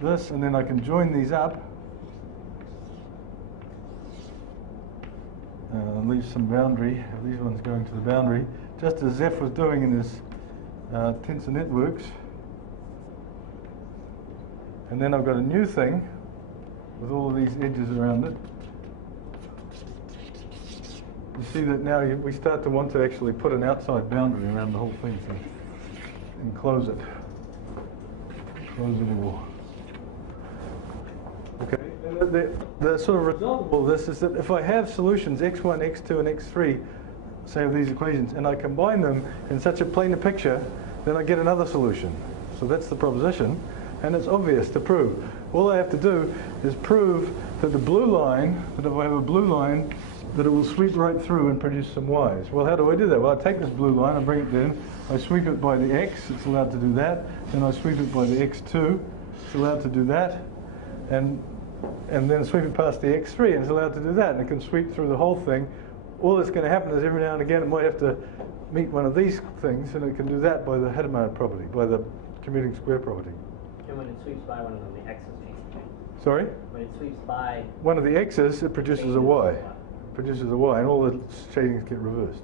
this, and then I can join these up and leave some boundary, these ones going to the boundary, just as Zeph was doing in his tensor networks. And then I've got a new thing with all of these edges around it. You see that now we start to want to actually put an outside boundary around the whole thing and close it. Close it all. Okay, and the sort of result of all this is that if I have solutions x1, x2, and x3, say of these equations, and I combine them in such a planar picture, then I get another solution. So that's the proposition, and it's obvious to prove. All I have to do is prove that the blue line, that if I have a blue line, that it will sweep right through and produce some y's. Well, how do I do that? Well, I take this blue line, I bring it down, I sweep it by the x, it's allowed to do that, then I sweep it by the x2, it's allowed to do that, and then sweep it past the x3, and it's allowed to do that, and it can sweep through the whole thing. All that's going to happen is every now and again it might have to meet one of these things, and it can do that by the Hadamard property, by the commuting square property. And when it sweeps by one of them, the x's change, right? Sorry? When it sweeps by One of the x's, it produces a y. Produces a y, and all the shadings get reversed.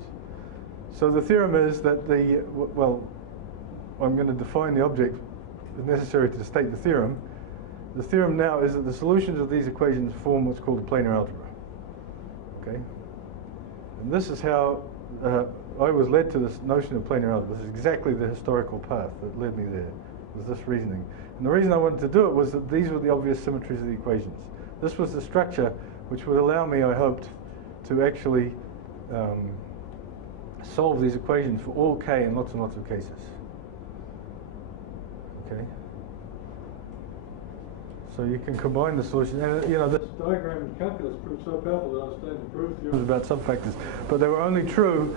So the theorem is that I'm going to define the object necessary to state the theorem. The theorem now is that the solutions of these equations form what's called a planar algebra. Okay? And this is how I was led to this notion of planar algebra. This is exactly the historical path that led me there, was this reasoning. And the reason I wanted to do it was that these were the obvious symmetries of the equations. This was the structure which would allow me, I hoped, to actually solve these equations for all k in lots and lots of cases. Okay? So you can combine the solution, and you know, this diagram in calculus proved so powerful that I was starting to prove theorems about subfactors, but they were only true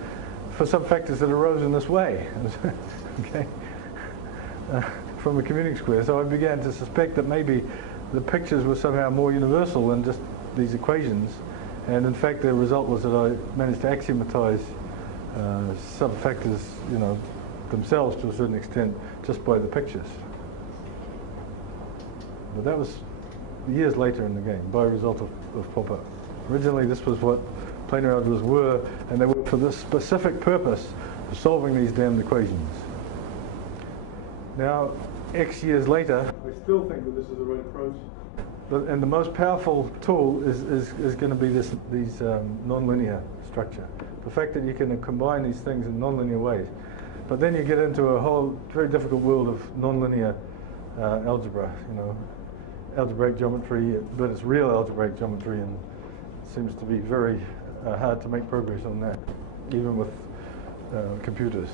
for subfactors that arose in this way. Okay, from a commuting square. So I began to suspect that maybe the pictures were somehow more universal than just these equations, and in fact the result was that I managed to axiomatize subfactors, you know, themselves to a certain extent just by the pictures. But that was years later in the game, by a result of Popper. Originally, this was what planar algebras were, and they were for this specific purpose of solving these damned equations. Now, X years later, I still think that this is the right approach. And the most powerful tool is going to be these nonlinear structure. The fact that you can combine these things in nonlinear ways. But then you get into a whole very difficult world of nonlinear algebra, you know, algebraic geometry, but it's real algebraic geometry, and it seems to be very hard to make progress on that, even with computers.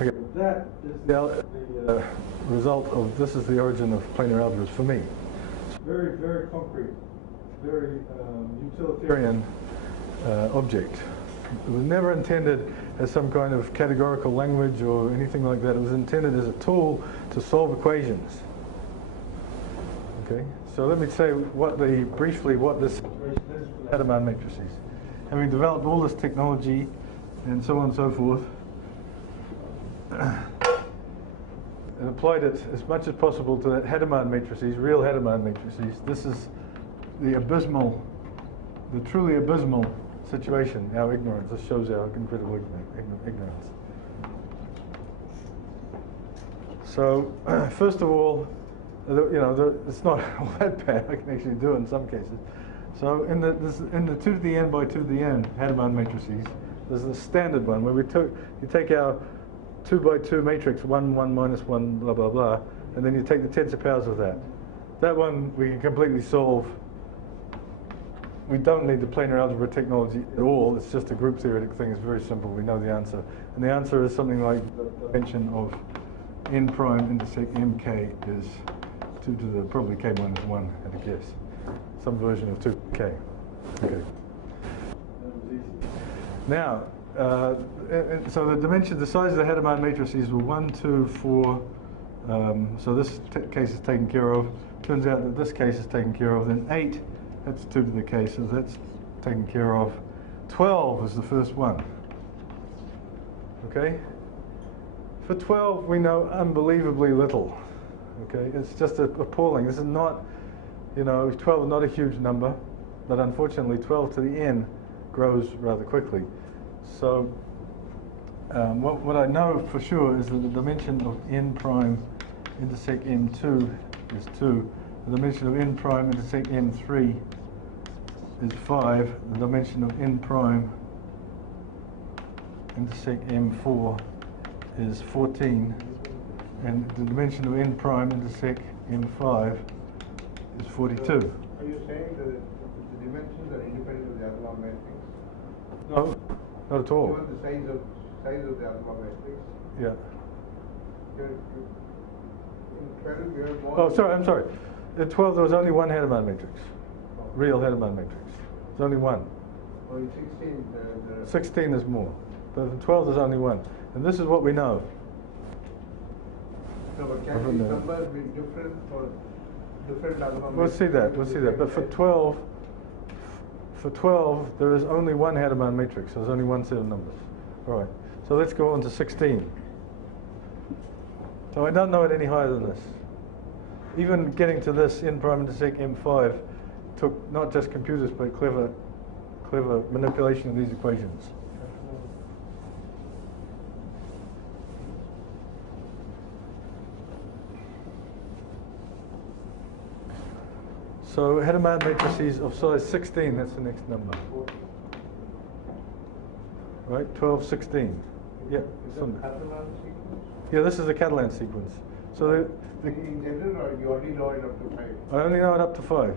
Okay, that is the result of, this is the origin of planar algebras for me. It's very, very concrete, very utilitarian object. It was never intended as some kind of categorical language or anything like that. It was intended as a tool to solve equations. Okay, so let me say briefly what this situation is for the Hadamard matrices. Having developed all this technology and so on and so forth, and applied it as much as possible to that Hadamard matrices, real Hadamard matrices. This is the truly abysmal situation, our ignorance. This shows our incredible ignorance. So, first of all, you know, it's not all that bad. I can actually do it in some cases. So, in the 2 to the n by 2 to the n Hadamard matrices, there's the standard one where you take our 2 by 2 matrix, 1, 1, minus 1, blah, blah, blah, and then you take the tensor powers of that. That one we can completely solve. We don't need the planar algebra technology at all. It's just a group theoretic thing. It's very simple. We know the answer. And the answer is something like the dimension of n prime intersect mk is 2 to the probably k minus 1 at a guess. Some version of 2k. Okay. That was easy. Now, so the dimension, the size of the Hadamard matrices were 1, 2, 4. So this case is taken care of. Turns out that this case is taken care of. Then 8, that's 2 to the k, so that's taken care of. 12 is the first one. Okay? For 12, we know unbelievably little. Okay? It's just appalling. This is not, you know, 12 is not a huge number, but unfortunately 12 to the n grows rather quickly. So what I know for sure is that the dimension of n prime intersect m2 is 2. The dimension of n prime intersect m3 is 5. The dimension of n prime intersect m4 is 14. And the dimension of n prime intersect m5 is 42. So are you saying that the dimensions are independent of the Algebra matrix? No, not at all. Given the size of the Algebra matrix? Yeah. In 12 you have more. Oh, sorry, I'm sorry. At 12 there was only one Hadamard matrix. Real Hadamard matrix. There's only one. Oh, in 16 16 is more. But in 12 there's only one. And this is what we know. No, but can these numbers be different for different Algebra We'll see that, we'll see that. But for 12 there is only one Hadamard matrix. So there's only one set of numbers. All right. So let's go on to 16. So I don't know it any higher than this. Even getting to this n prime intersect m5 took not just computers but clever manipulation of these equations. So Hadamard matrices of size 16, that's the next number. Right, 12, 16. Yeah. Yeah, this is the Catalan sequence. So In general, or you already know it up to 5? I only know it up to 5.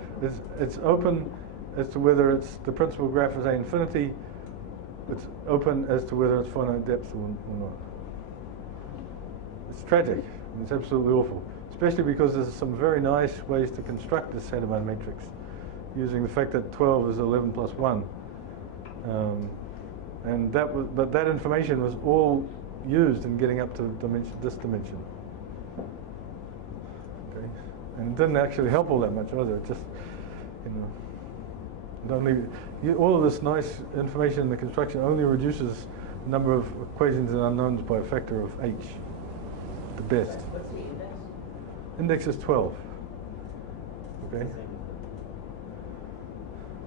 It's open as to whether it's the principal graph is A infinity. It's open as to whether it's finite depth or not. It's tragic. It's absolutely awful. Especially because there's some very nice ways to construct this Hadamard matrix using the fact that 12 is 11 plus 1. And but that information was all used in getting up to this dimension. Okay, and it didn't actually help all that much either. It just, all of this nice information in the construction only reduces the number of equations and unknowns by a factor of h, the best. What's the index? Index is 12. Okay.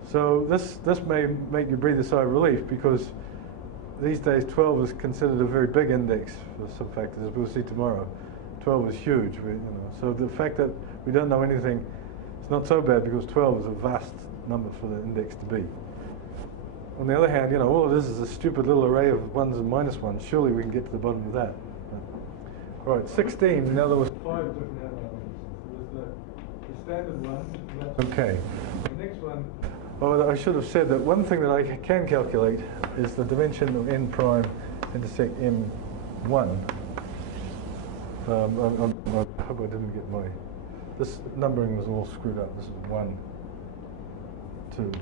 So this may make you breathe a sigh of relief, because these days 12 is considered a very big index for subfactors, as we'll see tomorrow. 12 is huge. So the fact that we don't know anything, it's not so bad, because 12 is a vast number for the index to be. On the other hand, all it is a stupid little array of 1s and minus 1s. Surely we can get to the bottom of that. All right, 16. Now there was 5 different elements. There's the standard one. Okay. The next one. Oh, I should have said that one thing that I can calculate is the dimension of n prime intersect m1. I hope I didn't get this numbering was all screwed up. This is 1, 2,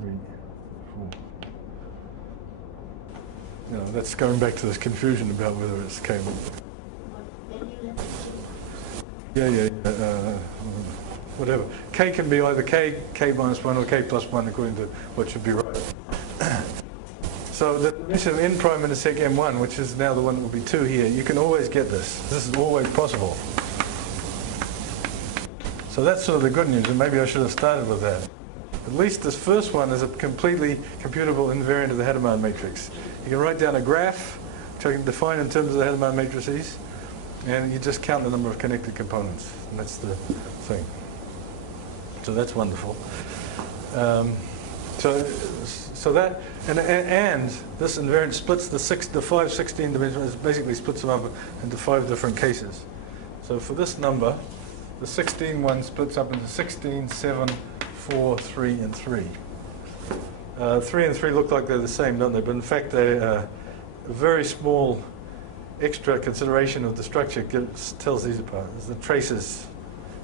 3, 4. That's going back to this confusion about whether it's k. Yeah. Whatever. K can be either k minus 1 or k plus 1 according to what should be right. So the dimension of n prime intersect m1, which is now the one that will be 2 here, you can always get this. This is always possible. So that's sort of the good news, and maybe I should have started with that. At least this first one is a completely computable invariant of the Hadamard matrix. You can write down a graph, which I can define in terms of the Hadamard matrices, and you just count the number of connected components, and that's the thing. So that's wonderful. So that and this invariant splits the 5 16 dimensions, basically splits them up into 5 different cases. So for this number, the 16 one splits up into 16, 7, 4, 3, and 3. 3 and 3 look like they're the same, don't they? But in fact, a very small extra consideration of the structure tells these apart. It's the traces.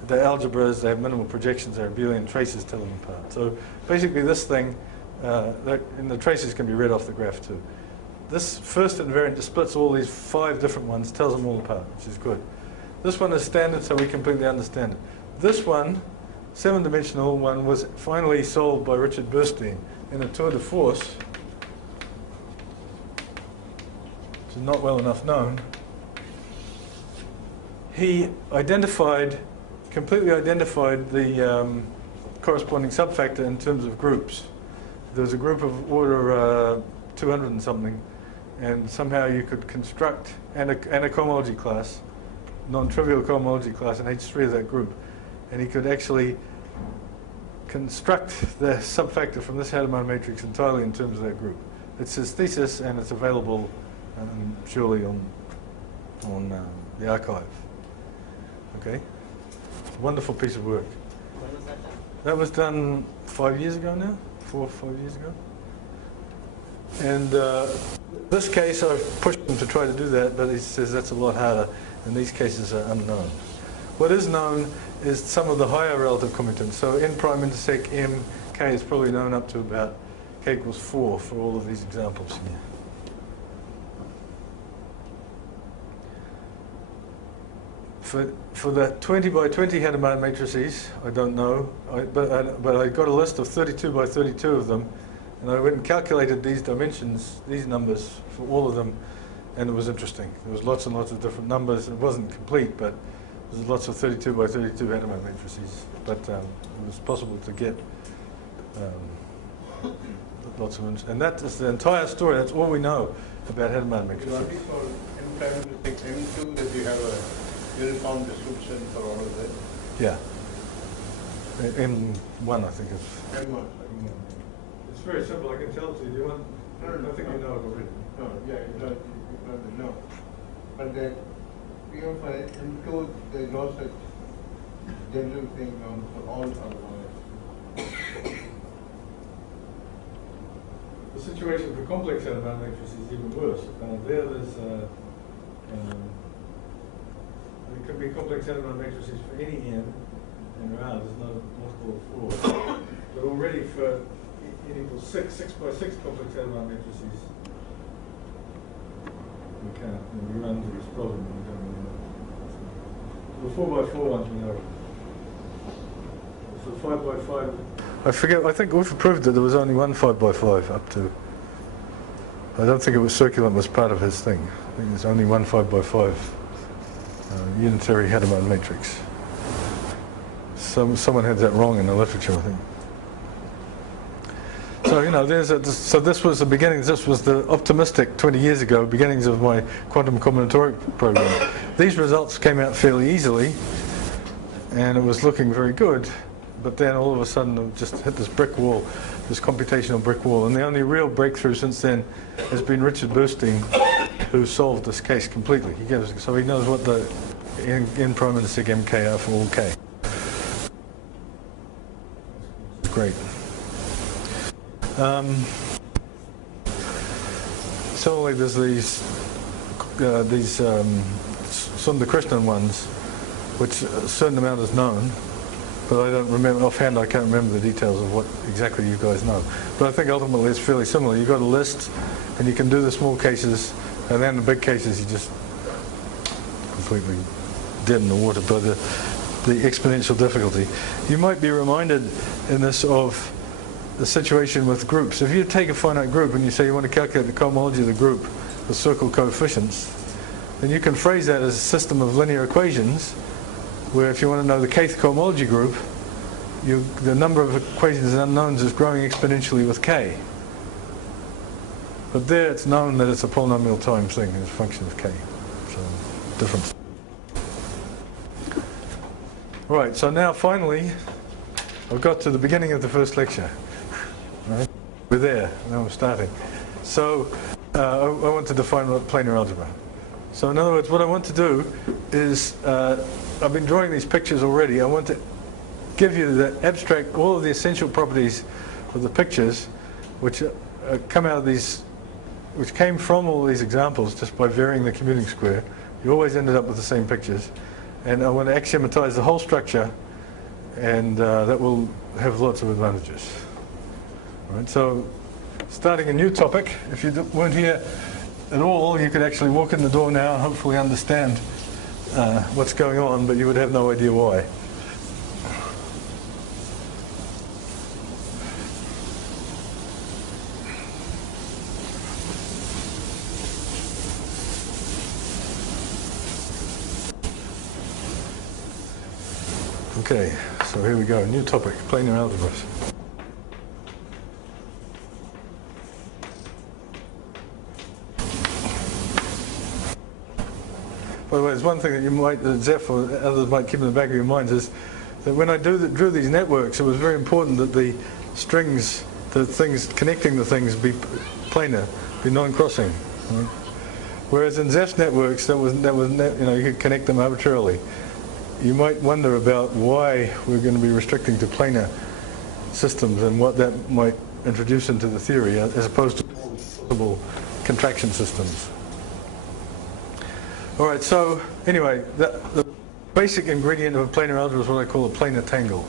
The algebras, they have minimal projections, they're abelian traces tell them apart. So basically this thing, and the traces can be read off the graph too. This first invariant just splits all these 5 different ones, tells them all apart, which is good. This one is standard, so we completely understand it. This one, 7-dimensional one, was finally solved by Richard Burstein in a tour de force, which is not well enough known. He completely identified the corresponding subfactor in terms of groups. There was a group of order 200 and something, and somehow you could construct and a cohomology class, non-trivial cohomology class, in H3 of that group, and he could actually construct the subfactor from this Hadamard matrix entirely in terms of that group. It's his thesis, and it's available surely on the archive. Okay. Wonderful piece of work. When was that done? That was done 5 years ago now, 4 or 5 years ago. And this case, I've pushed him to try to do that, but he says that's a lot harder, and these cases are unknown. What is known is some of the higher relative commutants. So n prime intersect m, k is probably known up to about k equals 4 for all of these examples here. For the 20 by 20 Hadamard matrices, I don't know, but I got a list of 32 by 32 of them, and I went and calculated these dimensions, these numbers for all of them, and it was interesting. There was lots and lots of different numbers. It wasn't complete, but there was lots of 32 by 32 Hadamard matrices. But it was possible to get lots of, and that is the entire story. That's all we know about Hadamard matrices. You already told n prime intersect m2 that you have a uniform description for all of that. Yeah. M1, I think it's. M1. It's very simple. I can tell it to you. Do you want? No, I think you know it already. No, yeah, you know, no. But that even for M2, there's no such general thing for all other ones. The situation for complex element matrices is even worse. It could be complex element matrices for any n, and around there's no multiple of 4. But already for n equals 6 by 6 complex element matrices, we can't. We run into this problem and we don't really know. The 4 by 4 ones we know. So 5 by 5. I forget. I think we've proved that there was only one 5 by 5 up to. I don't think it was circulant was part of his thing. I think there's only one 5 by 5 unitary Hadamard matrix. Someone had that wrong in the literature, I think. So you know, so this was the beginnings. This was the optimistic 20 years ago beginnings of my quantum combinatoric program. These results came out fairly easily, and it was looking very good. But then all of a sudden it just hit this brick wall, this computational brick wall. And the only real breakthrough since then has been Richard Burstein, who solved this case completely. So he knows what the n prime and sig mk are for all k. Great. Similarly, there's these Sundakrishnan ones, which a certain amount is known. But I don't remember, offhand I can't remember the details of what exactly you guys know. But I think ultimately it's fairly similar. You've got a list, and you can do the small cases, and then the big cases you just completely dead in the water by the exponential difficulty. You might be reminded in this of the situation with groups. If you take a finite group and you say you want to calculate the cohomology of the group with circle coefficients, then you can phrase that as a system of linear equations where if you want to know the kth cohomology group, the number of equations and unknowns is growing exponentially with k. But there it's known that it's a polynomial time thing as a function of k. So, difference. Right, so now finally, I've got to the beginning of the first lecture. Right? We're there, now we're starting. So, I want to define planar algebra. So in other words, what I want to do is, I've been drawing these pictures already. I want to give you the abstract, all of the essential properties of the pictures, which come out of these, which came from all these examples just by varying the commuting square. You always ended up with the same pictures. And I want to axiomatize the whole structure, and that will have lots of advantages. All right, so starting a new topic. If you weren't here at all, you could actually walk in the door now and hopefully understand what's going on, but you would have no idea why. Okay, so here we go, new topic, planar algebras. By the way, there's one thing that you might, Zeph or others might keep in the back of your minds is that when I drew these networks, it was very important that the strings, the things connecting the things, be planar, be non-crossing. Right? Whereas in Zeph's networks, you could connect them arbitrarily. You might wonder about why we're going to be restricting to planar systems and what that might introduce into the theory as opposed to possible contraction systems. All right, so anyway, the basic ingredient of a planar algebra is what I call a planar tangle.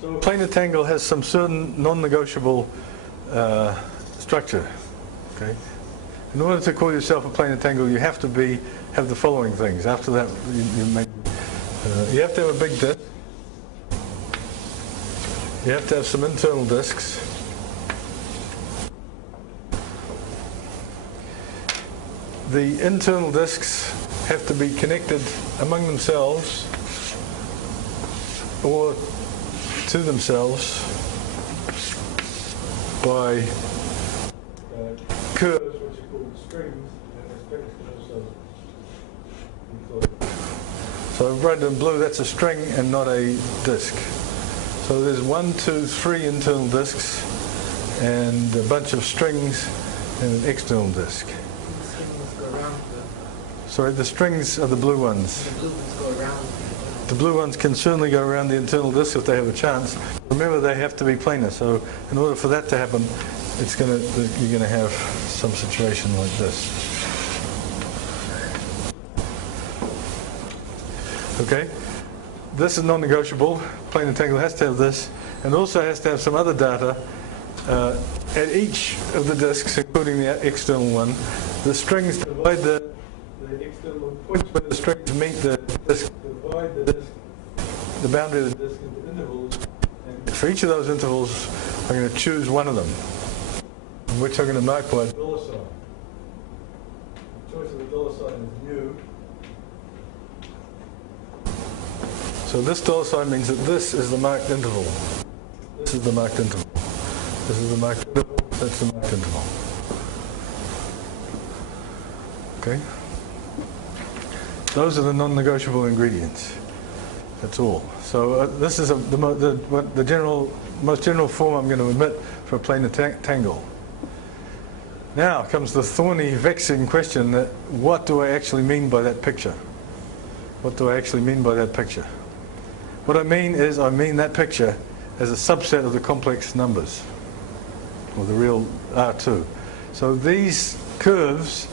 So a planar tangle has some certain non-negotiable structure. Okay. In order to call yourself a planar tangle, you have to have the following things. After that, you have to have a big disk. You have to have some internal disks. The internal disks have to be connected among themselves or to themselves by curves, which are called strings, and the strings can also So I've written in blue, that's a string and not a disk. So there's 1, 2, 3 internal disks and a bunch of strings and an external disk. The strings go around Sorry, the strings are the blue ones. the blue ones go around. The blue ones can certainly go around the internal disk if they have a chance. Remember, they have to be planar, so in order for that to happen, you're going to have some situation like this. Okay, this is non-negotiable. Planar tangle has to have this, and also has to have some other data at each of the disks, including the external one. The strings divide the external points where the strings meet the disk, divide the disk, the boundary of the disk into intervals. And for each of those intervals, I'm going to choose one of them, which I'm going to mark by a dollar sign. The choice of the dollar sign is new. So this dollar sign means that this is the marked interval. This is the marked interval. This is the marked interval. That's the marked interval. Okay? Those are the non-negotiable ingredients. That's all. So this is the most general form I'm going to omit for a planar tangle. Now comes the thorny, vexing question that what do I actually mean by that picture? What do I actually mean by that picture? What I mean is I mean that picture as a subset of the complex numbers, or the real R2. So these curves,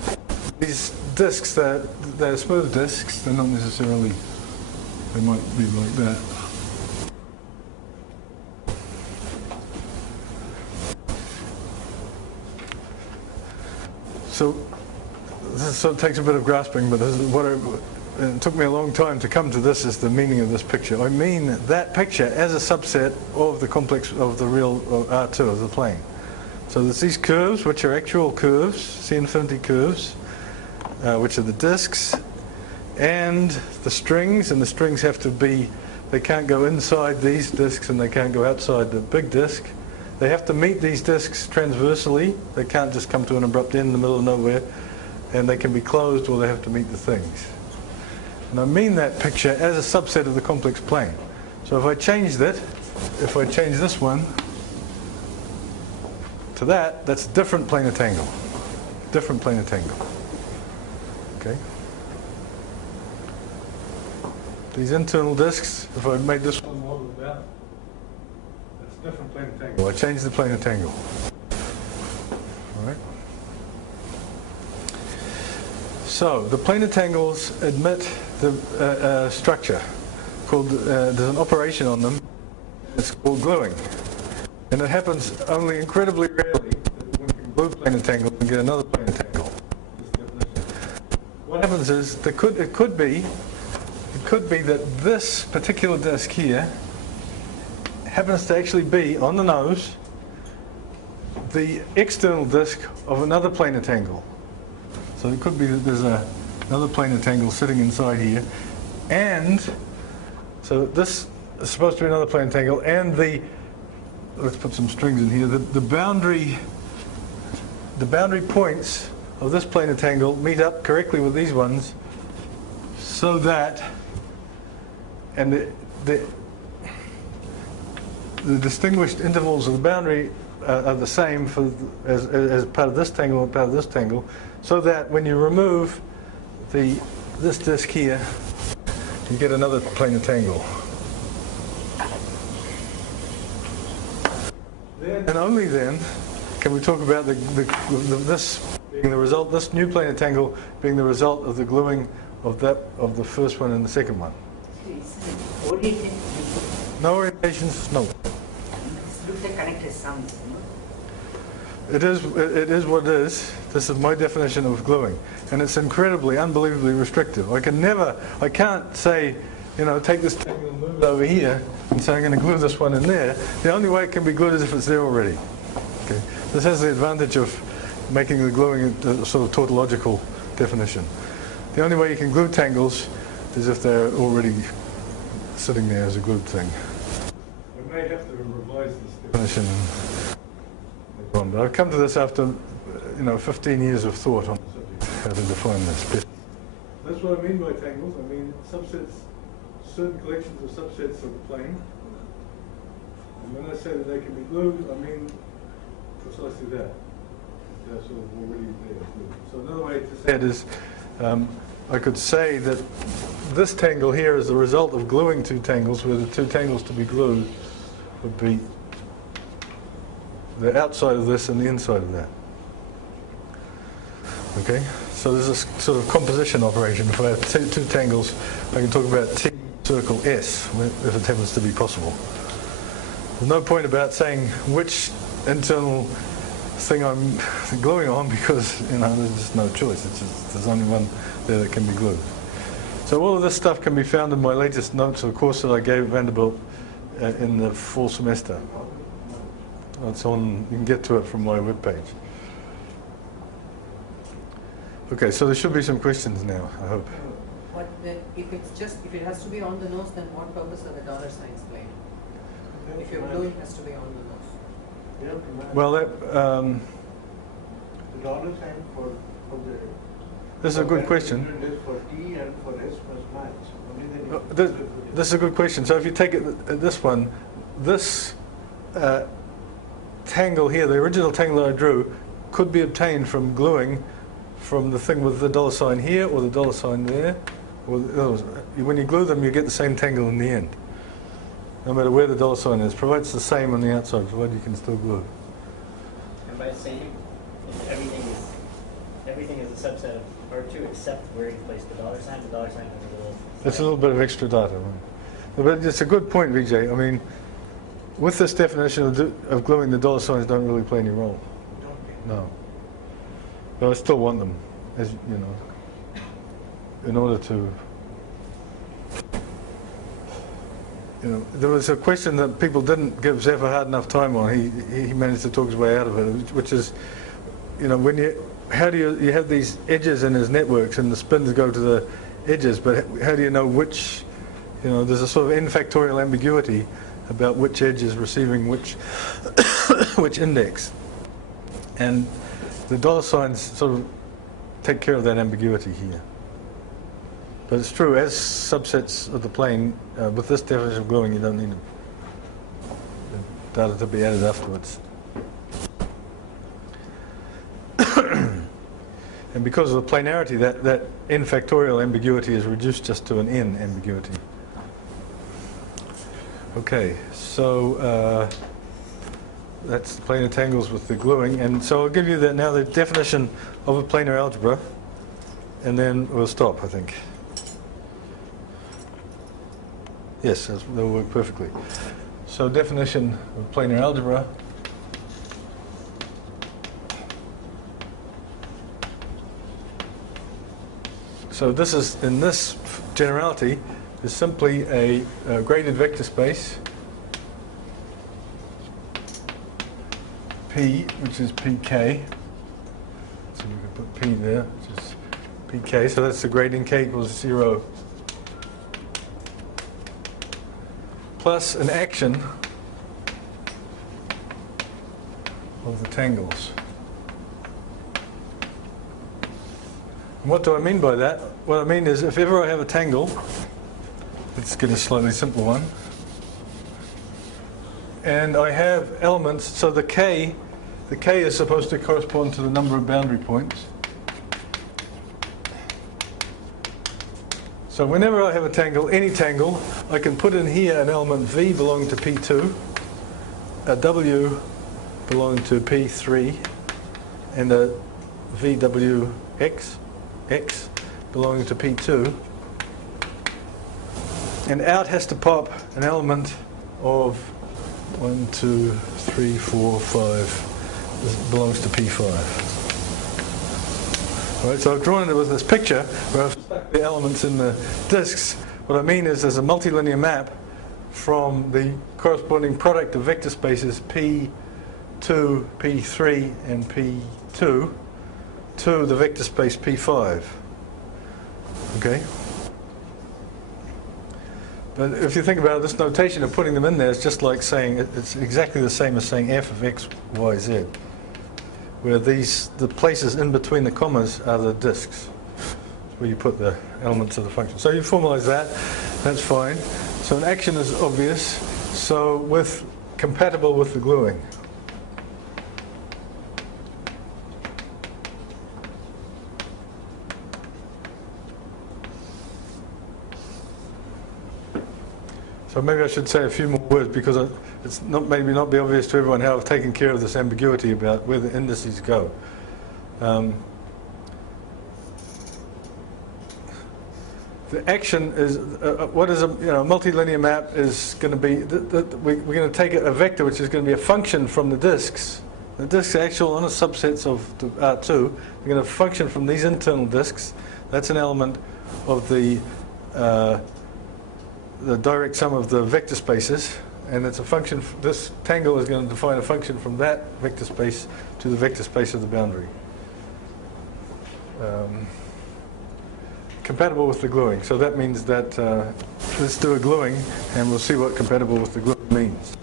these disks, they're smooth disks, they're not necessarily, they might be like that. So this sort of takes a bit of grasping, but this is what it took me a long time to come to this as the meaning of this picture. I mean that picture as a subset of the complex, of the real R2, of the plane. So there's these curves, which are actual curves, C-infinity curves, which are the disks, and the strings have to be, they can't go inside these disks and they can't go outside the big disk. They have to meet these disks transversely. They can't just come to an abrupt end in the middle of nowhere, and they can be closed or they have to meet the things. And I mean that picture as a subset of the complex plane. So if I change this one to that, that's a different planar tangle. Different planar tangle. Okay? These internal disks, if I made this one more than that, that's a different planar tangle. I changed the planar tangle. All right? So the planar tangles admit the structure called, there's an operation on them, it's called gluing. And it happens only incredibly rarely that one can glue planar tangle and get another planar tangle. What happens is, it could be that this particular disk here happens to actually be, on the nose, the external disk of another planar tangle. So it could be that there's another planar tangle sitting inside here, and so this is supposed to be another planar tangle, and let's put some strings in here, the boundary points of this planar tangle meet up correctly with these ones, so that, and the distinguished intervals of the boundary are the same as part of this tangle and part of this tangle, so that when you remove this disk here, you get another planar tangle. Then, and only then, can we talk about this being the result, this new planar tangle being the result of the gluing of the first one and the second one. Orientation. No orientations, no. This looks like connected sums. It is what it is. This is my definition of gluing, and it's incredibly, unbelievably restrictive. I can't say, take this tangle and move it over here and say I'm going to glue this one in there. The only way it can be glued is if it's there already. Okay. This has the advantage of making the gluing a sort of tautological definition. The only way you can glue tangles is if they're already sitting there as a glued thing. We may have to revise this definition. But I've come to this after 15 years of thought on the subject, how to define this. That's what I mean by tangles. I mean subsets certain collections of subsets of the plane. And when I say that they can be glued, I mean precisely that. They're sort of already there. So another way to say it is, I could say that this tangle here is the result of gluing two tangles, where the two tangles to be glued would be the outside of this and the inside of that. Okay, so there's a sort of composition operation. If I have two tangles, I can talk about T circle S, if it happens to be possible. There's no point about saying which internal thing I'm gluing on, because there's just no choice. It's just, there's only one there that can be glued. So all of this stuff can be found in my latest notes of a course that I gave at Vanderbilt in the fall semester. It's on. You can get to it from my webpage. Okay, so there should be some questions now, I hope. What if it has to be on the nose, then what purpose are the dollar signs playing? If your gluing has to be on the nose. Well, that, the dollar sign for the. this is a good question. Is for T and for S must match. This is a good question. So if you take it, this one, this tangle here, the original tangle that I drew, could be obtained from gluing from the thing with the dollar sign here or the dollar sign there. Or when you glue them, you get the same tangle in the end, no matter where the dollar sign is, provided it's the same on the outside, provided you can still glue. And by saying everything is a subset of R2 except where you place the dollar sign. The dollar sign has a little. That's a little bit of extra data, right? But it's a good point, Vijay. I mean, with this definition of gluing, the dollar signs don't really play any role. No. But I still want them, as you know, in order to. There was a question that people didn't give Zeph a hard enough time on. He managed to talk his way out of it, which is, when how do you have these edges in his networks and the spins go to the edges, but how do you know which, there's a sort of n factorial ambiguity about which edge is receiving which which index, and the dollar signs sort of take care of that ambiguity here. But it's true, as subsets of the plane, with this definition of gluing, you don't need the data to be added afterwards. And because of the planarity, that n factorial ambiguity is reduced just to an n ambiguity. Okay, so that's the planar tangles with the gluing. And so I'll give you now the definition of a planar algebra, and then we'll stop, I think. Yes, that'll work perfectly. So definition of planar algebra. So this is, in this generality, is simply a graded vector space P, which is pk. So we can put P there, which is pk. So that's the gradient k equals 0. Plus an action of the tangles. And what do I mean by that? What I mean is, if ever I have a tangle, let's get a slightly simpler one, and I have elements, so the k is supposed to correspond to the number of boundary points. So whenever I have a tangle, any tangle, I can put in here an element v belonging to P2, a w belonging to P3, and a VWX, x, belonging to P2. And out has to pop an element of 1, 2, 3, 4, 5. This belongs to P5. All right, so I've drawn it with this picture where I've stuck the elements in the disks. What I mean is there's a multilinear map from the corresponding product of vector spaces P2, P3, and P2 to the vector space P5. Okay? But if you think about it, this notation of putting them in there is just like saying, it's exactly the same as saying f of x, y, z, where the places in between the commas are the disks, where you put the elements of the function. So you formalize that, That's fine. So an action is obvious. So compatible with the gluing. So maybe I should say a few more words, because it's maybe not be obvious to everyone how I've taken care of this ambiguity about where the indices go. The action is what is a multilinear map is going to be. We're going to take a vector which is going to be a function from the disks. The disks are actual honest subsets of the R2. They're going to function from these internal disks. That's an element of the direct sum of the vector spaces, and it's a function. This tangle is going to define a function from that vector space to the vector space of the boundary. Compatible with the gluing. So that means that let's do a gluing, and we'll see what compatible with the gluing means.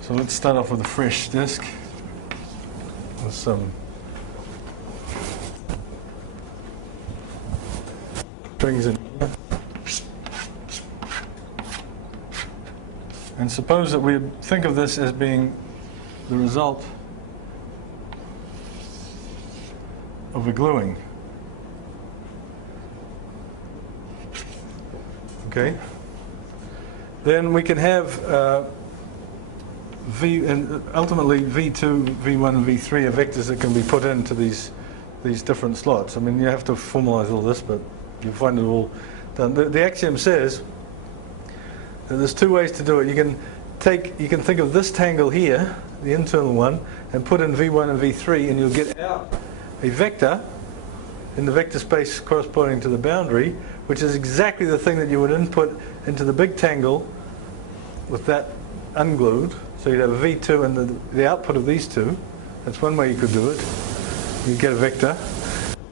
So let's start off with a fresh disk with some strings in here. And suppose that we think of this as being the result of a gluing. Okay? Then we can have V, and ultimately V2, V1, and V3 are vectors that can be put into these different slots. I mean, you have to formalize all this, but you'll find it all done. The axiom says that there's two ways to do it. You can think of this tangle here, the internal one, and put in V1 and V3, and you'll get out a vector in the vector space corresponding to the boundary, which is exactly the thing that you would input into the big tangle with that unglued. So you'd have a V2 and the output of these two. That's one way you could do it. You get a vector.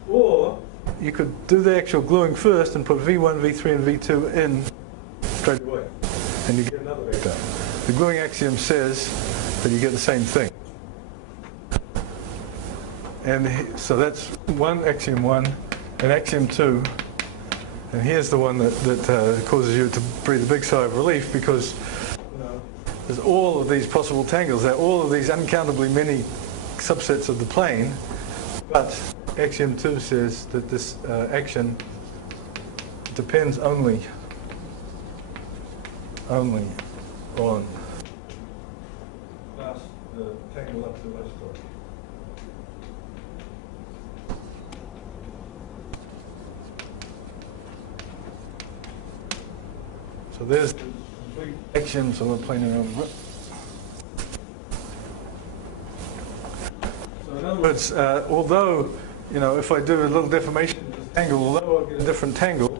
Or you could do the actual gluing first and put V1, V3, and V2 in straight away, and you get another vector. The gluing axiom says that you get the same thing. And so that's axiom 1, and axiom 2. And here's the one that causes you to breathe a big sigh of relief, because there's all of these possible tangles. There are all of these uncountably many subsets of the plane, but axiom 2 says that this action depends only on the tangle up to the left side. So there's the complete actions of a planar algebra. So in other words, although, if I do a little deformation of this tangle, although I get a different tangle,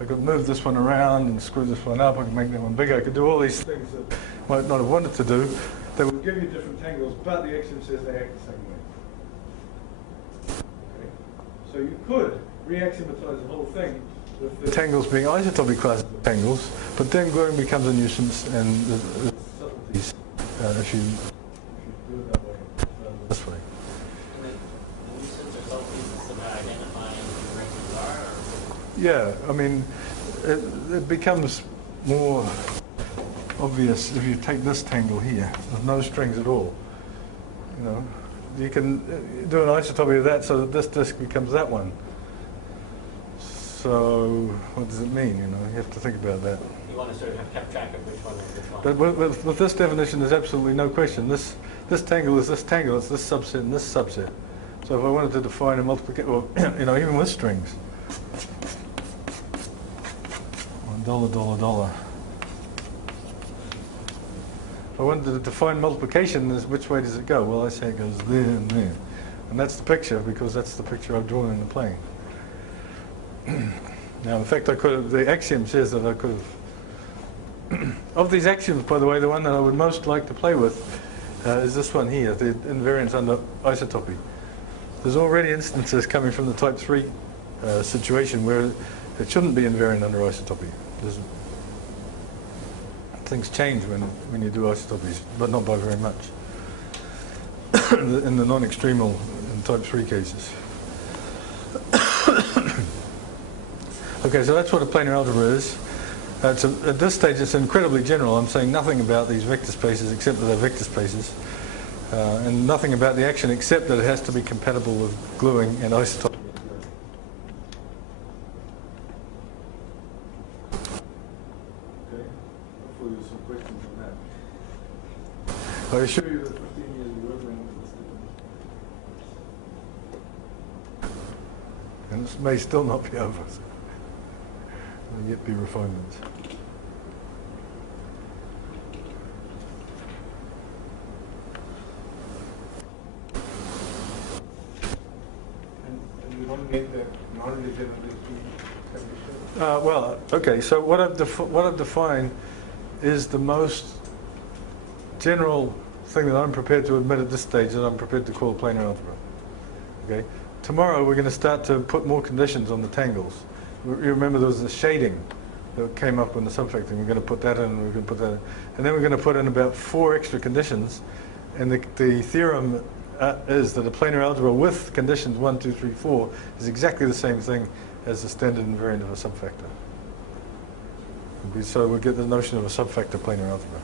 I could move this one around and screw this one up, I could make that one bigger, I could do all these things that I might not have wanted to do. They would give you different tangles, but the axiom says they act the same way. Okay? So you could re-axiomatize the whole thing with the tangles being isotopic classes of tangles, but then gluing becomes a nuisance, and there's subtleties if you do it that way, this way. And the nuisance or subtleties is about identifying where rings are? Yeah, I mean, it becomes more obvious if you take this tangle here with no strings at all. You can do an isotopy of that so that this disk becomes that one. So what does it mean? You have to think about that. You want to sort of have kept track of which one is which one. But with this definition, there's absolutely no question. This tangle is this tangle. It's this subset and this subset. So if I wanted to define a multiplication, well, even with strings, $. If I wanted to define multiplication, which way does it go? Well, I say it goes there and there. And that's the picture, because that's the picture I've drawn in the plane. Now, in fact, the axiom says that I could have... Of these axioms, by the way, the one that I would most like to play with is this one here, the invariance under isotopy. There's already instances coming from the type 3 situation where it shouldn't be invariant under isotopy. Things change when you do isotopies, but not by very much. in the non-extremal and type 3 cases. Okay, so that's what a planar algebra is. At this stage, it's incredibly general. I'm saying nothing about these vector spaces except that they're vector spaces, and nothing about the action except that it has to be compatible with gluing and isotope. Okay, hopefully there's some questions on that. I assure you that 15 years of working with this, and this may still not be over. So. There'll yet be refinements. And you don't make that non-deterministic condition? Well, okay, so what I've defined is the most general thing that I'm prepared to admit at this stage that I'm prepared to call planar algebra. Okay? Tomorrow we're going to start to put more conditions on the tangles. You remember there was the shading that came up in the subfactor. We're going to put that in, we're going to put that in. And then we're going to put in about 4 extra conditions. And the theorem is that a planar algebra with conditions 1, 2, 3, 4 is exactly the same thing as the standard invariant of a subfactor. So we'll get the notion of a subfactor planar algebra.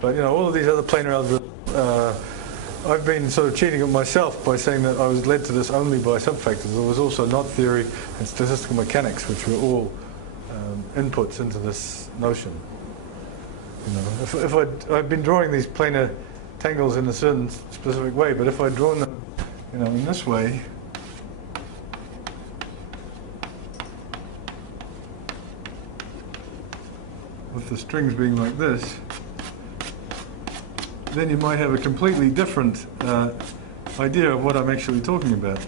But you know, all of these other planar algebras, I've been sort of cheating at myself by saying that I was led to this only by subfactors. There was also knot theory and statistical mechanics, which were all inputs into this notion. You know, if I'd been drawing these planar tangles in a certain specific way, but if I'd drawn them, you know, in this way, with the strings being like this, then you might have a completely different idea of what I'm actually talking about.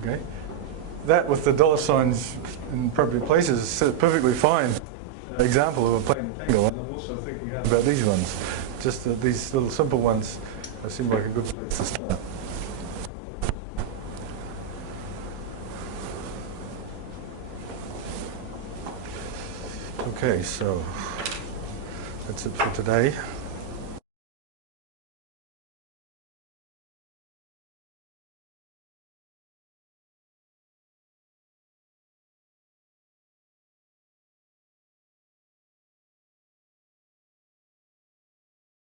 Okay, that with the dollar signs in appropriate places is a perfectly fine example of a planar tangle. And I'm also thinking about these ones. Just these little simple ones seem like a good place to start. Okay, so that's it for today.